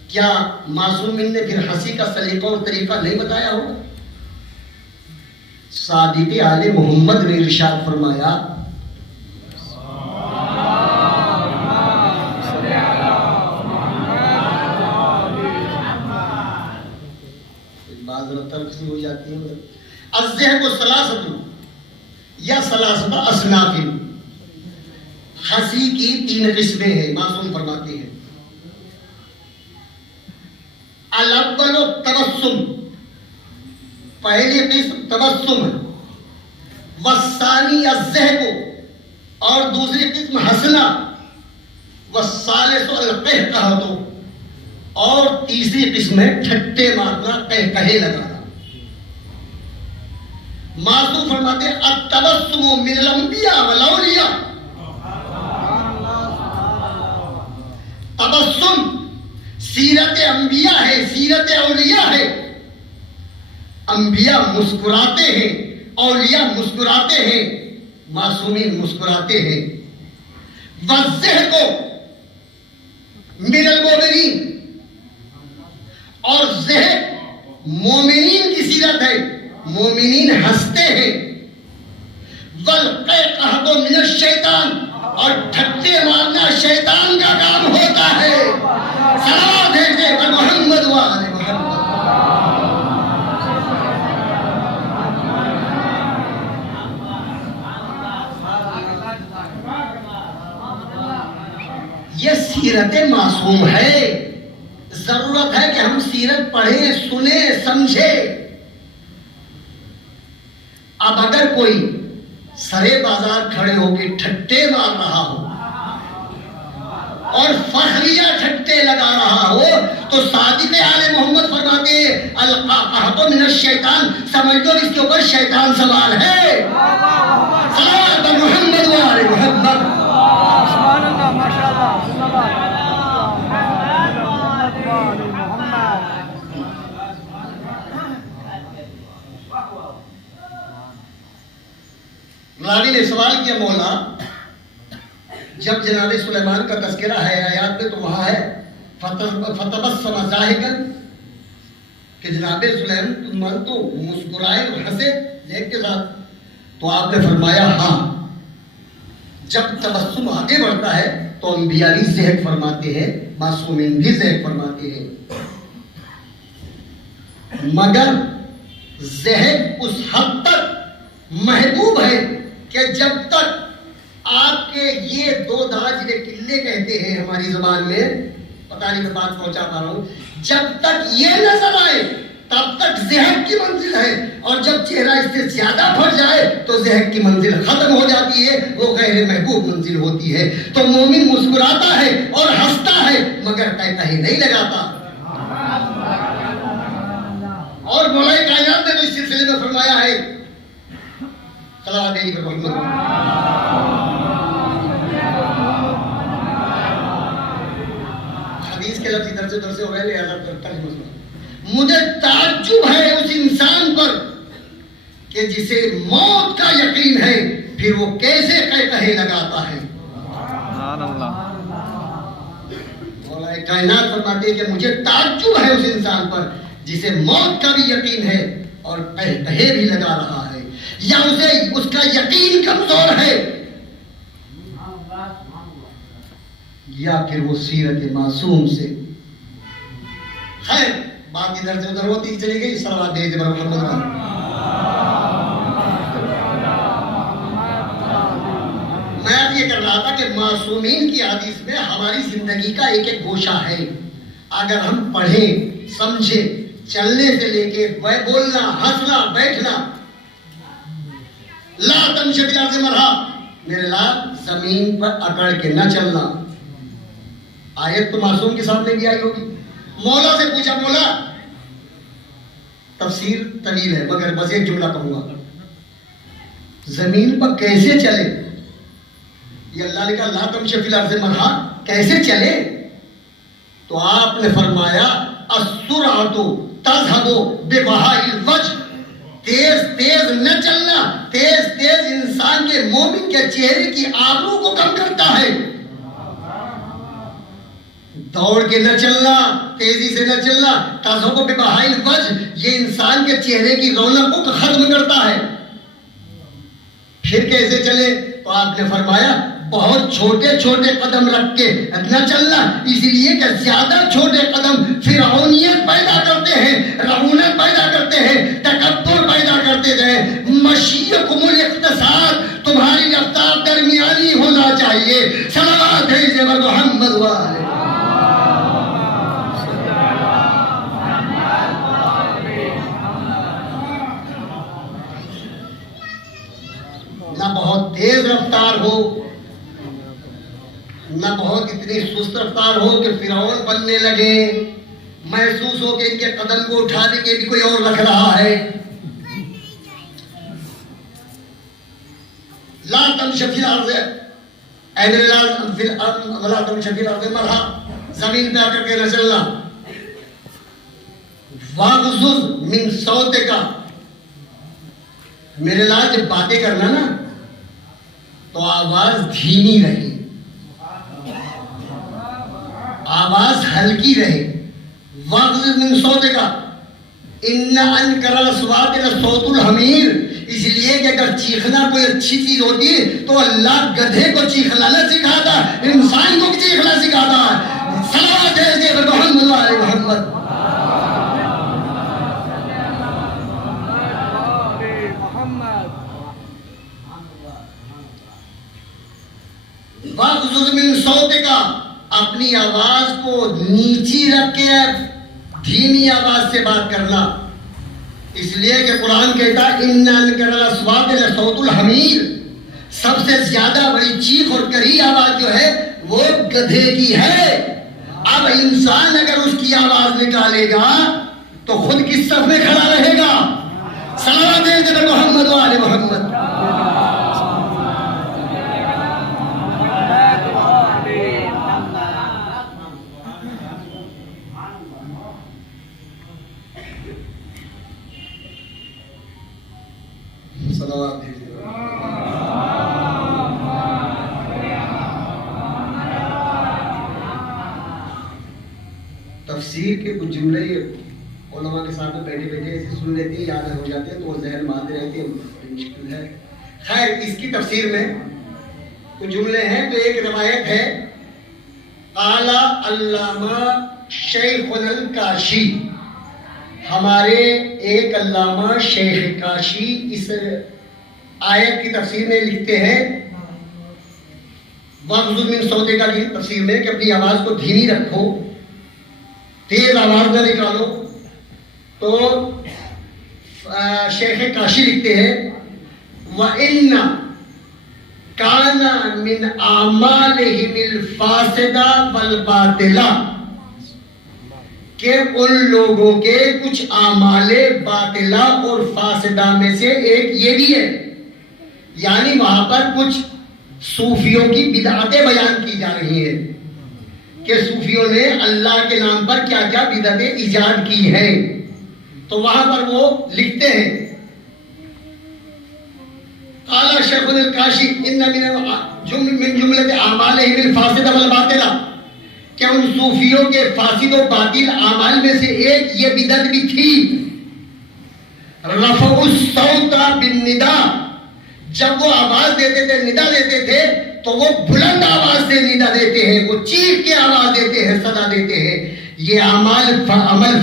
کیا معصومین نے پھر ہنسی کا سلیقہ اور طریقہ نہیں بتایا ہوگا؟ صادق آل محمد نے ارشاد فرمایا معذرت تلخی ہو جاتی ہے. الذہب ثلاثۃ یا ثلاثۃ اصناف، ہنسی کی 3 قسمیں ہیں. معصوم فرماتے ہیں الاول تبسم، پہلی قسم تبسم ہے. والثانی الضحک، اور دوسری قسم ہنسنا. والثالث القہقہۃ، اور تیسری قسم ہے ٹھٹے مارنا، قہقہے لگانا. معصوم فرماتے ہیں التبسم من الانبیاء والاولیاء. تبسم سیرت انبیاء ہے، سیرت اولیاء ہے. انبیاء مسکراتے ہیں، اولیاء مسکراتے ہیں، معصومین مسکراتے ہیں. والضحک من المؤمنین، اور ضحک مومنین کی سیرت ہے، مومنین ہنستے ہیں. والقہقہۃ من الشیطان، اور ٹھٹے مارنا شیطان کا کام ہوتا ہے. صلوات بھیجے محمد وآل محمد. یہ سیرت معصوم ہے. ضرورت ہے کہ ہم سیرت پڑھیں، سنیں، سمجھیں. اب اگر کوئی سرے بازار کھڑے ہو کے ٹھٹے مار رہا ہو اور فخریہ ٹھٹے لگا رہا ہو تو صادق آل محمد فرماتے ہیں القہقہۃ من الشیطان، سمجھ دو اس کے اوپر شیطان سوار ہے. صلوات محمد وآل محمد. سبحان اللہ، ماشاءاللہ. راوی نے سوال کیا مولا جب جناب سلیمان کا تذکرہ ہے آیات میں تو وہاں ہے فتبسم ضاحکا کہ جناب سلیمان تو مسکرائے اور ہنسے ضحک کے ساتھ. تو آپ نے فرمایا ہاں، جب تبسم آگے بڑھتا ہے تو انبیاء بھی ضحک فرماتے ہیں، معصومین بھی ضحک فرماتے ہیں. مگر ضحک اس حد تک محبوب ہے کہ جب تک آپ کے یہ دو دھار جنہیں قلے کہتے ہیں ہماری زبان میں، پتہ نہیں میں بات پہنچا پا رہا ہوں، جب تک یہ نظر آئے تب تک ذہن کی منزل ہے، اور جب چہرہ اس سے زیادہ بڑھ جائے تو ذہن کی منزل ختم ہو جاتی ہے، وہ غیر محبوب منزل ہوتی ہے۔ تو مومن مسکراتا ہے اور ہنستا ہے مگر کہیں نہیں لگاتا۔ اور مولا کائنات نے اس سلسلے میں فرمایا ہے، صلوات علیہ محمد، حدیث کے لفظ ادھر سے ہو رہے ہیں، لہذا ترجمہ سنو۔ مجھے تعجب ہے اس انسان پر کہ جسے موت کا یقین ہے پھر وہ کیسے کہے لگاتا ہے۔ سبحان اللہ۔ مولا کائنات فرماتے ہیں کہ مجھے تعجب ہے اس انسان پر جسے موت کا بھی یقین ہے اور کہے بھی لگا رہا ہے، یا اسے اس کا یقین کمزور ہے، یا پھر وہ سیرت معصوم سے۔ خیر بات ادھر سے ادھر ہوتی چلی گئی، صلوات بھیج دے محمد پر۔ میں اب یہ کر رہا تھا کہ معصومین کی حدیث میں ہماری زندگی کا ایک ایک گوشہ ہے، اگر ہم پڑھیں سمجھیں، چلنے سے لے کے بولنا، ہنسنا، بیٹھنا، لا تمشی فی الارض مرحا، میرے لال زمین پر اکڑ کے نہ چلنا۔ آیت تو معصوم کے سامنے بھی آئی ہوگی۔ مولا سے پوچھا، مولا تفسیر طویل ہے مگر بس ایک جملہ کہوں گا، زمین پر کیسے چلے؟ یہ اللہ نے کہا لا تمشی فی الارض مرحا، کیسے چلے؟ تو آپ نے فرمایا السرعۃ تذهب ببہاء الوجہ، تیز تیز نہ چلنا، تیز تیز انسان کے مومن کے چہرے کی آبرو کو کم کرتا ہے۔ دوڑ کے نہ چلنا، تیزی سے نہ چلنا، تذهب ببہاء الوجہ، یہ انسان کے چہرے کی رونقوں کو ختم کرتا ہے۔ پھر کیسے چلے؟ تو آپ نے فرمایا بہت چھوٹے چھوٹے قدم رکھ کے نہ چلنا، اس لیے کہ زیادہ چھوٹے قدم فرعونیت پیدا کرتے ہیں، رعونت پیدا کرتے ہیں، تکبر پیدا کرتے ہیں۔ مشیکم الاقتصاد، تمہاری رفتار درمیانی ہونا چاہیے۔ صلوات ہے محمد والے۔ نہ بہت تیز رفتار ہو، نہ بہت اتنی سست رفتار ہو کہ فرعون بننے لگے، محسوس ہو کہ ان کے قدم کو اٹھانے کے بھی کوئی اور رکھ رہا ہے۔ لا تمشی فی الارض، اے میرے لال ولا تمشی فی الارض مرحا، زمین پہ آ کر کے نہ چلنا۔ واغضض من صوتک، میرے لال جب باتیں کرنا نا تو آواز دھیمی رہے، آواز ہلکی رہے۔ واغضض من صوتک ان انکر الاصوات لصوت الحمیر، اس لیے کہ اگر چیخنا کوئی اچھی چیز ہوتی ہے تو اللہ گدھے کو چیخنا نہ سکھاتا، انسان کو چیخنا سکھاتا ہے۔ صلوات ہے محمد وعلی محمد۔ واغضض من صوتک، اپنی آواز کو نیچی رکھ کے دھیمی آواز سے بات کرنا، اس لیے کہ قرآن کہتا ہے ان انکر الاصوات لصوت الحمیر، سب سے زیادہ بڑی چیخ اور کری آواز جو ہے وہ گدھے کی ہے۔ اب انسان اگر اس کی آواز نکالے گا تو خود کس صف میں کھڑا رہے گا؟ صلوات ہے محمد وعلی محمد۔ تفسیر کے کچھ جملے علماء کے ساتھ بیٹھے بیٹھے ایسے سن لیتے ہیں، یاد ہو جاتے ہیں تو وہ ذہن میں آتے رہتے ہیں، مشکل ہے۔ خیر اس کی تفسیر میں کچھ جملے ہیں تو ایک روایت ہے، قال علامہ شیخ الکاشی، ہمارے ایک علامہ شیخ کاشی اس آیت کی تفسیر میں لکھتے ہیں وَغْضُضْ مِن صَوْتِكَ کی تفسیر میں کہ اپنی آواز کو دھیمی رکھو، تیز آواز نہ نکالو. تو شیخ کاشی لکھتے ہیں وَإِنَّ كَانَ مِنْ أَعْمَالِهِمِ الْفَاسِدَةِ وَالْبَاطِلَةِ، کہ ان لوگوں کے کچھ اعمال باطلہ اور فاسدہ میں سے ایک یہ بھی ہے. یعنی وہاں پر کچھ صوفیوں کی بدعتیں بیان کی جا رہی ہیں کہ صوفیوں نے اللہ کے نام پر کیا کیا بدعتیں ایجاد کی ہیں. تو وہاں پر وہ لکھتے ہیں قال شیخ الکاشی ان من جملۃ اعمالهم الفاسدہ والباطلہ، کہ ان صوفیوں کے فاسد و باطل اعمال میں سے ایک یہ بدعت بھی تھی رفع الصوت بالنداء، جب وہ آواز دیتے تھے، ندا دیتے تھے تو وہ بلند آواز سے ندا دیتے ہیں، وہ چیخ کے آواز دیتے ہیں، صدا دیتے ہیں. یہ عمل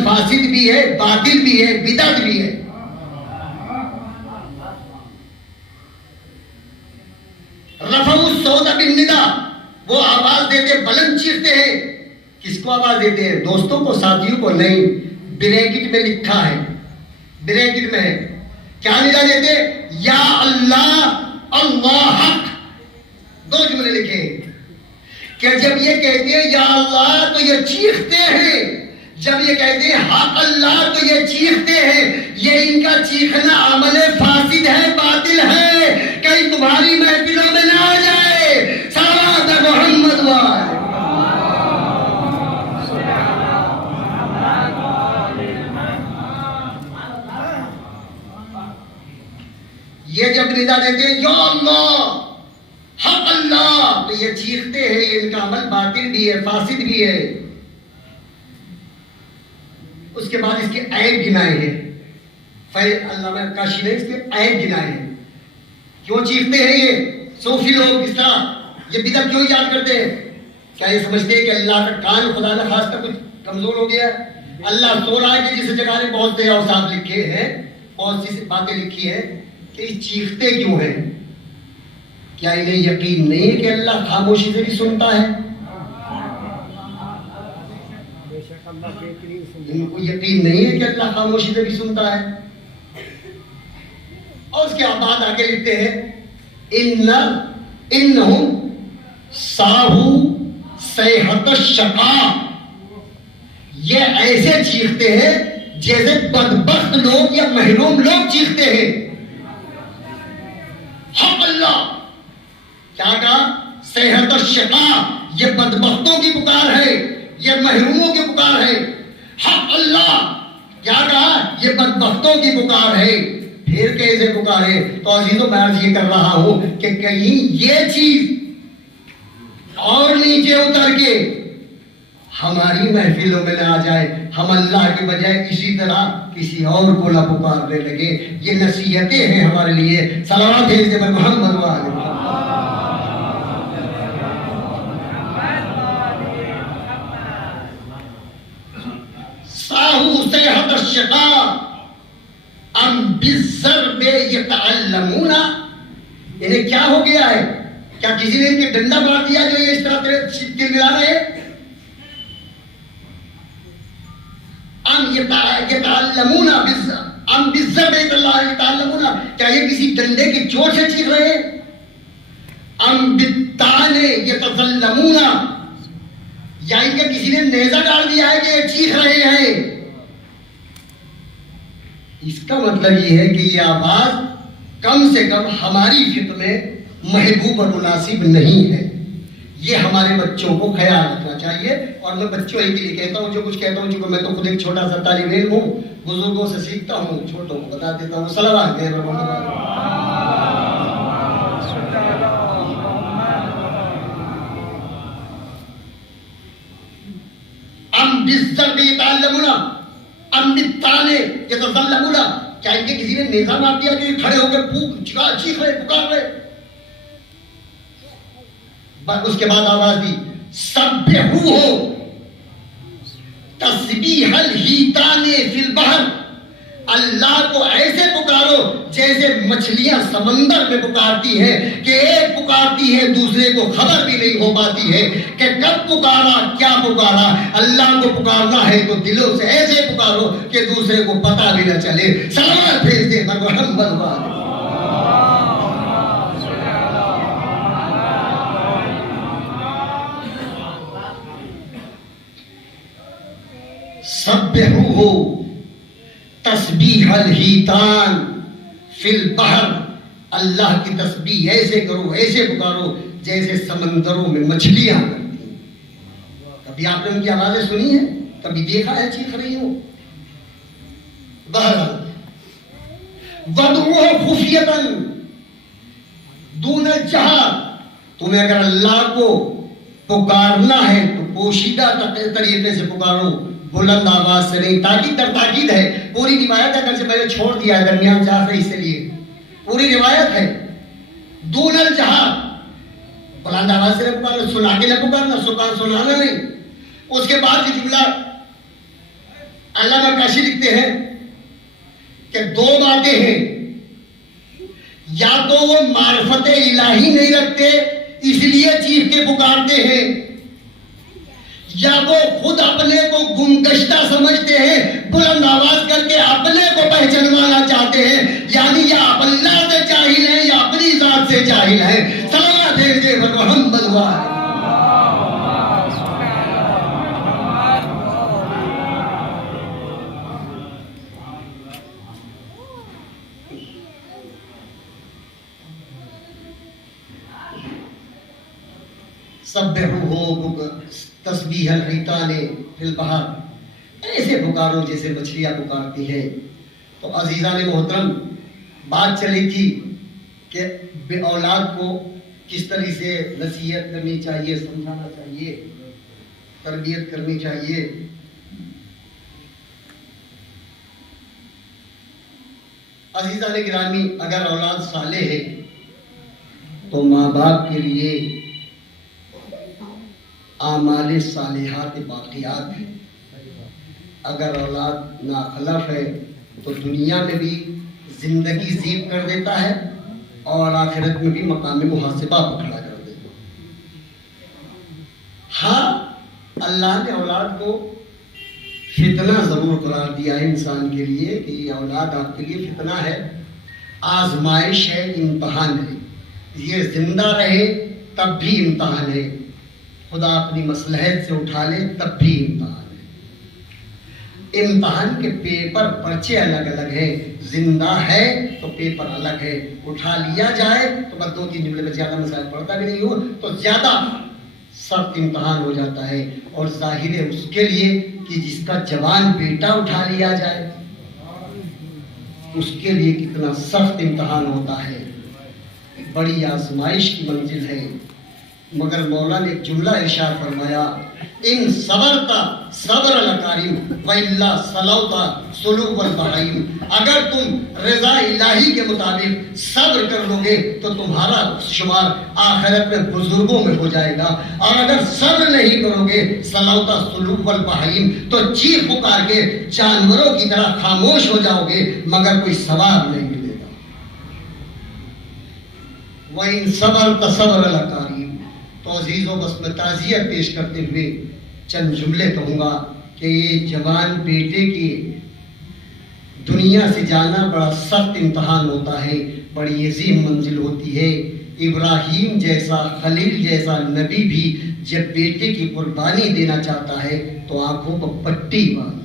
فاسد بھی ہے، باطل بھی ہے، بدعت بھی ہے. رفع الصوت بالنداء، وہ آواز دیتے، بلند چیختے ہیں. کس کو آواز دیتے ہیں؟ دوستوں کو، ساتھیوں کو نہیں. بریکٹ میں لکھا ہے، بریکٹ میں ہے. کیا ندا دیتے؟ یا اللہ، اللہ حق. دو جملے لکھے کہ جب یہ کہتے ہیں یا اللہ تو یہ چیختے ہیں، جب یہ کہتے ہیں حق اللہ تو یہ چیختے ہیں. یہ ان کا چیخنا عمل فاسد ہے، باطل ہے. کہیں تمہاری محفلوں میں نہ آ جائے. صلوات محمد وآلہ. یہ جب ندا دیتے ہیں یا اللہ حق اللہ تو یہ چیختے ہیں، ان کا عمل باطل بھی ہے، فاسد بھی ہے. اس کے بعد اس کے عیب گنائے ہیں. علامہ کاشی نے اس کے عیب گنائے ہیں. کیوں چیختے ہیں یہ صوفی لوگ؟ کس طرح یہ بدعت کیوں یاد کرتے ہیں؟ کیا یہ سمجھتے ہیں کہ اللہ کا کان خدا نہ خواستہ کچھ کمزور ہو گیا ہے؟ اللہ سو رہا ہے کہ جس جگہ نے بہت سے اوصاف لکھے ہیں، بہت سی باتیں لکھی ہیں کہ چیختے کیوں ہیں؟ کیا انہیں یقین نہیں ہے کہ اللہ خاموشی سے بھی سنتا ہے؟ ان کو یقین نہیں ہے کہ اللہ خاموشی سے بھی سنتا ہے؟ اور اس کے بعد آگے لکھتے ہیں انہم ساہو صیحۃ الشقاء، یہ ایسے چیختے ہیں جیسے بدبخت لوگ یا محروم لوگ چیختے ہیں. حق اللہ، کیا کہا؟ صیحۃ الشقاء، یہ بدبختوں کی پکار ہے، یہ محروموں کی پکار ہے. حق اللہ، کیا کہا؟ یہ بدبختوں کی پکار ہے. پھر کیسے پکارے؟ تو عزیزوں میں عرض یہ کر رہا ہوں کہ کہیں یہ چیز اور نیچے اتر کے ہماری محفلوں میں نہ آ جائے، ہم اللہ کے بجائے اسی طرح کسی اور کو نہ پکارنے لگے. یہ نصیحتیں ہیں ہمارے لیے. صلوات بھیجتے ہیں محمد وآلہ. ساہو صیحۃ الشقاء ام بالضرب یتعلمون، انہیں کیا ہو گیا ہے؟ کیا کسی نے ان کے ڈنڈا مار دیا جو یہ اس طرح تلملا رہے؟ ام یتعلمون ام بالضرب یتعلمون، کیا یہ کسی ڈنڈے کی چوٹ سے چیخ رہے ہیں؟ ام بالطعن یتظلمون، یا ان کے کسی نے نیزہ ڈال دیا ہے کہ یہ چیخ رہے ہیں؟ اس کا مطلب یہ ہے کہ یہ آواز کم سے کم ہماری فکر میں محبوب اور مناسب نہیں ہے. یہ ہمارے بچوں کو خیال رکھنا چاہیے. اور میں بچوں ہی کے لیے کہتا ہوں جو کچھ کہتا ہوں، چونکہ میں تو خود ایک چھوٹا سا طالب علم ہوں، بزرگوں سے سیکھتا ہوں، چھوٹوں کو بتا دیتا ہوں. صلوات دے ام بالضرب یتعلمون ام بالطعن یتظلمون، کیا ان کے کسی نے نیزہ مار دیا کہ کھڑے ہو کے چیخ رہے، پکار رہے؟ اس کے بعد آواز دی سبحوہ تسبیح الحیتان فی البحر، اللہ کو ایسے پکارو جیسے مچھلیاں سمندر میں پکارتی ہیں کہ ایک پکارتی ہے دوسرے کو خبر بھی نہیں ہو پاتی ہے کہ کب پکارا کیا پکارا. اللہ کو پکارنا ہے تو دلوں سے ایسے پکارو کہ دوسرے کو پتہ بھی نہ چلے. سلام بھیج دے محمد والے. سبحوہ تسبیح الحیتان فی البحر. اللہ کی تسبیح ایسے کرو ایسے پکارو جیسے سمندروں میں مچھلیاں کرتی ہیں. کبھی آپ نے ان کی آوازیں سنی ہیں؟ کبھی دیکھا ہے چیخ رہی ہو؟ بہرحال وَدْعُوهُ خُفْيَةً دُونَ الْجَهْرِ. تمہیں اگر اللہ کو پکارنا ہے تو پوشیدہ طریقے سے پکارو، بلند آواز سے نہیں. تاکید در تاکید ہے. پوری روایت ہے، اگر سے میں نے چھوڑ دیا ہے درمیان سے آخر اس لیے پوری روایت ہے. دون الجہار، بلند آواز سے نہ پکارنا، سنا کے نہ پکارنا، سنانا نہیں. اس کے بعد یہ جملہ علامہ کاشی لکھتے ہیں کہ دو باتیں ہیں. یا تو وہ معرفت الہی نہیں رکھتے اس لیے چیخ کے پکارتے ہیں، یا وہ خود اپنے کو گمگشتہ سمجھتے ہیں، بلند آواز کر کے اپنے کو پہچانوانا چاہتے ہیں. یعنی یا آپ اللہ سے جاہل ہیں یا اپنی ذات سے جاہل ہیں. سلام بھیجے محمد والے. سبحوہ تسبیح الحیتان فی البحر. ایسے پکارو جیسے مچھلیاں پکارتی ہیں. تو عزیزان محترم، بات چلی تھی کہ بے اولاد کو کس طرح سے نصیحت کرنی چاہیے، سمجھانا چاہیے، تربیت کرنی چاہیے. عزیزان گرامی، اگر اولاد صالح ہے تو ماں باپ کے لیے اعمال صالحات باقیات ہیں. اگر اولاد ناخلف ہے تو دنیا میں بھی زندگی زیب کر دیتا ہے اور آخرت میں بھی مقام محاسبہ پکڑا کر دیتا ہے. ہاں، اللہ نے اولاد کو فتنہ ضرور قرار دیا ہے انسان کے لیے کہ یہ اولاد آپ کے لیے فتنہ ہے، آزمائش ہے، امتحان ہے. یہ زندہ رہے تب بھی امتحان ہے، خدا اپنی مصلحت سے اٹھا لے تب بھی امتحان ہے. امتحان کے پیپر پرچے الگ الگ ہیں. زندہ ہے تو پیپر الگ ہے، اٹھا لیا جائے تو بس 2-3 جملے میں زیادہ مسائل پڑھتا بھی نہیں ہو تو زیادہ سخت امتحان ہو جاتا ہے. اور ظاہر ہے اس کے لیے کہ جس کا جوان بیٹا اٹھا لیا جائے اس کے لیے کتنا سخت امتحان ہوتا ہے، بڑی آزمائش کی منزل ہے. مگر مولا نے ایک جملہ ارشاد فرمایا، ان صبرتا صبر الکریم والا سلوتا سلوک البہائم. اگر تم رضا الہی کے مطابق صبر کر لو گے تو تمہارا شمار آخرت میں بزرگوں میں ہو جائے گا، اور اگر صبر نہیں کرو گے سلوتا سلوک البہائم تو چیخ پکار کے جانوروں کی طرح خاموش ہو جاؤ گے مگر کوئی ثواب نہیں ملے گا. وَإِن صَبَرْتَ صَبْرَ الْكَرِيمِ. تو عزیزوں، بس میں تعزیت پیش کرتے ہوئے چند جملے کہوں گا کہ یہ جوان بیٹے کی دنیا سے جانا بڑا سخت امتحان ہوتا ہے، بڑی عظیم منزل ہوتی ہے. ابراہیم جیسا خلیل جیسا نبی بھی جب بیٹے کی قربانی دینا چاہتا ہے تو آنکھوں کو پٹی باندھے.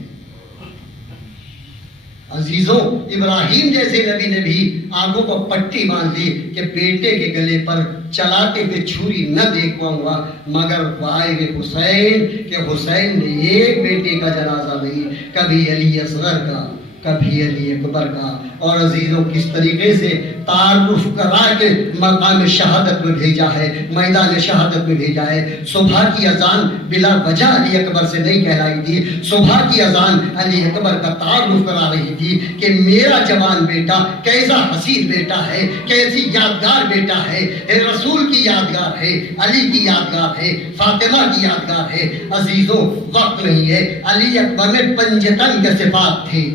عزیزوں، ابراہیم جیسے نبی نے بھی آنکھوں کو پٹی باندھ لی کہ بیٹے کے گلے پر چلاتے ہوئے چھری نہ دیکھ پاؤں گا. مگر وائے حسین کہ حسین نے ایک بیٹے کا جنازہ نہیں، کبھی علی اصغر کا کبھی علی اکبر کا. اور عزیزوں، کس طریقے سے تعارف کرا کے مقام شہادت میں بھیجا ہے، میدان شہادت میں بھیجا ہے. صبح کی اذان بلا وجہ علی اکبر سے نہیں کہلائی تھی، صبح کی اذان علی اکبر کا تعارف کرا رہی تھی کہ میرا جوان بیٹا کیسا حسین بیٹا ہے، کیسی یادگار بیٹا ہے، رسول کی یادگار ہے، علی کی یادگار ہے، فاطمہ کی یادگار ہے. عزیزوں، وقت نہیں ہے. علی اکبر میں پنجتن کے صفات تھے.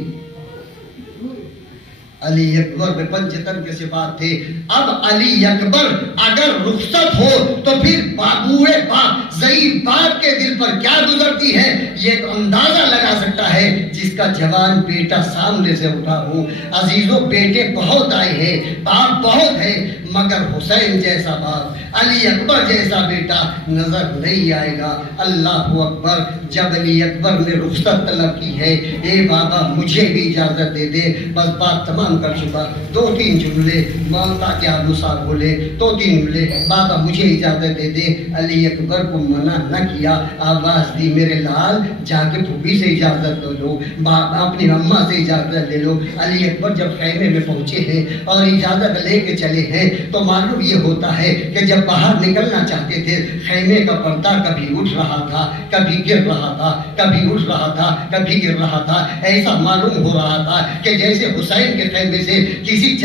علی اکبر میں پنجتن کے صفات تھے. اب علی اکبر اگر رخصت ہو تو پھر بابوئے باپ ضعیف باپ کے دل پر کیا گزرتی ہے یہ ایک اندازہ لگا سکتا ہے جس کا جوان بیٹا سامنے سے اٹھا ہو. عزیزوں بیٹے بہت آئے ہیں, باپ بہت ہے, مگر حسین جیسا باپ, علی اکبر جیسا بیٹا نظر نہیں آئے گا. اللہ اکبر. جب علی اکبر نے رخصت طلب کی ہے, اے بابا مجھے بھی اجازت دے دے, بس بات تمام کر چکا. 2-3 جملے مانتا کہ آپ صاحب بولے, 2-3 جملے, بابا مجھے اجازت دے دے. علی اکبر کو منع نہ کیا, آواز دی میرے لال جا کے پھوپھی سے اجازت لو, اپنی اماں سے اجازت لے لو. علی اکبر جب خیمے میں پہنچے ہیں اور اجازت لے کے چلے ہیں تو معلوم یہ ہوتا ہے کہ جب باہر نکلنا چاہتے تھے خیمے کا پردہ کبھی اٹھ رہا تھا, کبھی گر رہا تھا, کبھی اٹھ رہا تھا, کبھی گر رہا تھا. ایسا معلوم ہو رہا تھا کہ جیسے حسین کے خیمے سے کسی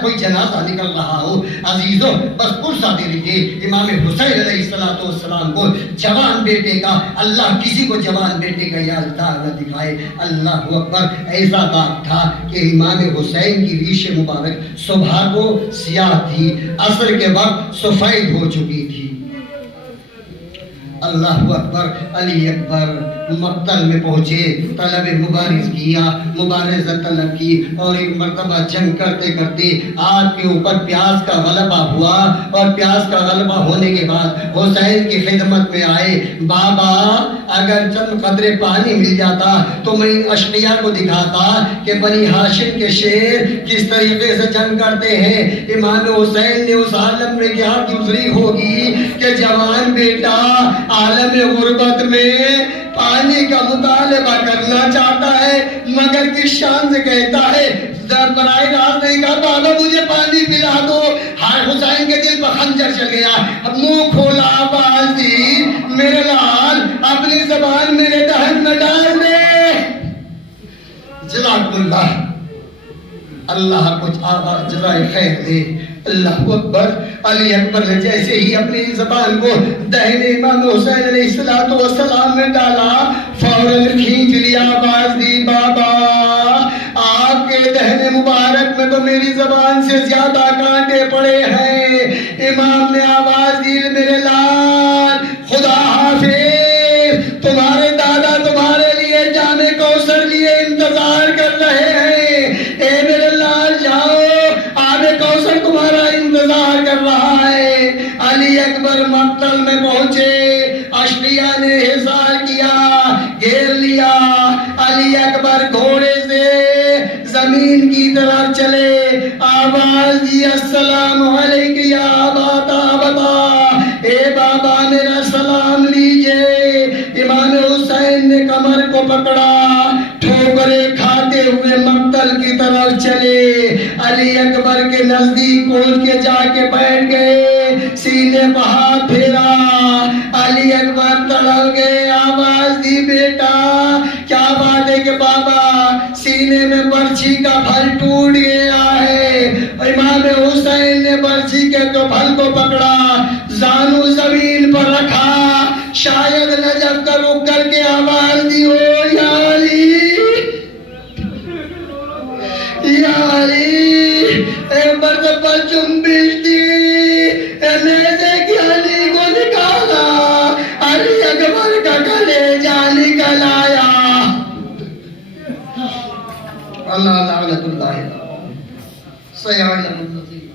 کوئی جنازہ نکل رہا ہو. عزیزوں بس پرسہ دے لیجیے امام حسین علیہ السلام کو جوان بیٹے کا, اللہ کسی کو جوان بیٹے کا یا اللہ نہ دکھائے. اللہ اکبر. ایسا داغ تھا کہ امام حسین کی ریش مبارک صبح کو سیاہ تھی, عصر کے وقت سفید ہو چکی تھی. اللہ اکبر. علی اکبر مقتل میں پہنچے, طلب مبارز کیا, مبارزت طلب کی, اور ایک مرتبہ جنگ کرتے کرتے آگ کے اوپر پیاس کا غلبہ ہوا, اور پیاس کا غلبہ ہونے کے بعد حسین کی خدمت میں آئے. بابا اگر چند قطرے پانی مل جاتا تو میں ان اشقیاء کو دکھاتا کہ بنی ہاشم کے شیر کس طریقے سے جنگ کرتے ہیں. امام حسین نے اس عالم میں کیا گزری ہوگی کہ جوان بیٹا عالم غربت میں پانی کا مطالبہ کرنا چاہتا ہے, مگر کس شان سے کہتا ہے, براہ راست نہیں کہا بابا مجھے پانی پلا دو. حسین کے دل پر خنجر چل گیا, اب منہ کھولا, آواز دی میرے لال اپنی زبان میرے دہن میں ڈال دے. جزاک اللہ, اللہ کچھ آواز جزائے خیر دے. اللہ اکبر. علی اکبر نے جیسے ہی اپنی زبان کو دہن امام حسین علیہ السلام میں ڈالا, فوراً کھینچ لیا, آواز دی بابا آپ کے دہن مبارک میں تو میری زبان سے زیادہ کانٹے پڑے ہیں. امام نے آواز دی میرے لال خدا حافظ, تمہارے دادا تمہارے لیے جام کوثر لیے انتظار کر رہے ہیں. اے میرے لال جاؤ, آب کوثر تمہارا انتظار کر رہا ہے. علی اکبر مقتل میں پہنچے, اشقیاء نے حصار کیا, گھیر لیا. علی اکبر گھوڑے سے زمین کی طرف چلے, آواز دی السلام علیک یا ابا بتا, اے بابا میرا سلام لیجئے. امام حسین نے کمر کو پکڑا, ٹھوکریں کھاتے ہوئے مقتل کی طرف چلے. علی اکبر کے نزدیک پہنچ کے جا کے بیٹھ گئے, سینے پہ ہاتھ پھیرا. علی اکبر تڑپ گئے, آواز دی بیٹا کیا بات ہے کہ بابا سینے میں برچھی کا پھل ٹوٹ گیا ہے. امام حسین نے برچھی کے پھل کو پکڑا, زانو زمین پر رکھا, شاید نجف کا رخ کر کے آواز دی ہو یا علی, یا علی. مرتبہ جنبش دی, نیزے کی علی کو نکالا, علی اکبر کا کلیجہ نکل آیا. اللہ لعنت اللہ سیعلم الذین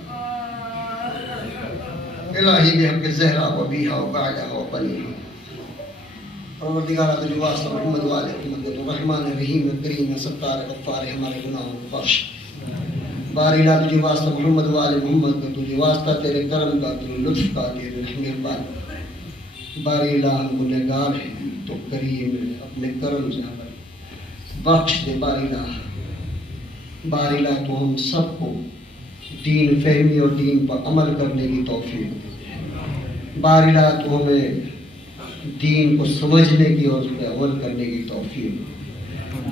الہی بحق زہرا و بیہا و بعدہ و بنیہا. پروردگارہ تجھے واسطہ محمد والے محمد الرحمن الرحیم الکریم ستار غفار ہمارے گناہوں کو بخش. باری لا تجھے واسطہ محمد والے محمد کا, تجھے واسطہ تیرے کرم کا, تیرے لطف کا, تیرے مہربان. باری لا ہم گنہگار ہیں تو کریم اپنے کرم سے ہمیں بخش دے. باری لا, باری لا تو ہم سب کو دین فہمی اور دین پر عمل کرنے کی توفیق دے. باری لا تو ہمیں دین کو سمجھنے کی اور اس پہ عمل کرنے کی توفیق دے.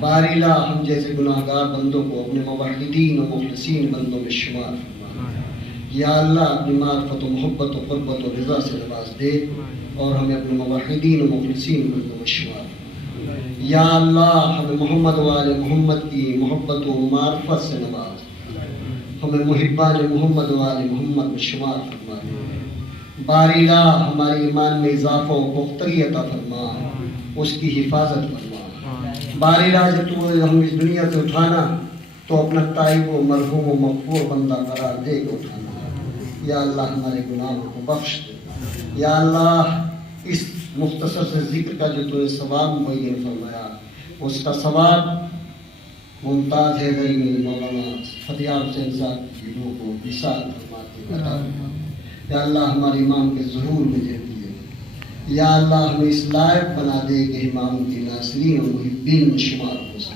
باری لا ہم جیسے گناہگار بندوں کو اپنے موحدین و مخلصین بندوں میں شمار فرما. یا اللہ اپنی معرفت و محبت و قربت و رضا سے نواز دے اور ہمیں اپنے موحدین و مخلصین بندوں میں شمار. یا اللہ ہمیں محمد و آل محمد کی محبت و معرفت سے نواز. ہمیں محبان محمد و آل محمد میں شمار فرما دے۔ باری الہ ہمارے ایمان میں اضافہ و پختگی عطا فرما، اس کی حفاظت فرما۔ باری الہ جب تو ہم اس دنیا سے اٹھانا تو اپنا طائب و مرحوم و مغفور بندہ قرار دے کے اٹھانا۔ یا اللہ ہمارے گناہوں کو بخش دے۔ یا اللہ اس مختصر سے ذکر کا جو تو نے ثواب معین فرمایا، اس کا ثواب ممتاز حیدری میں مولانا فتح حسین صاحب کی روح کو وصال فرماتے عطا فرما۔ یا اللہ ہمارے امام کے ظہور میں دیتی ہے۔ یا اللہ ہمیں اس لائق بنا دے کہ امام کی ناصرین و محبین میں شمار ہو سکے۔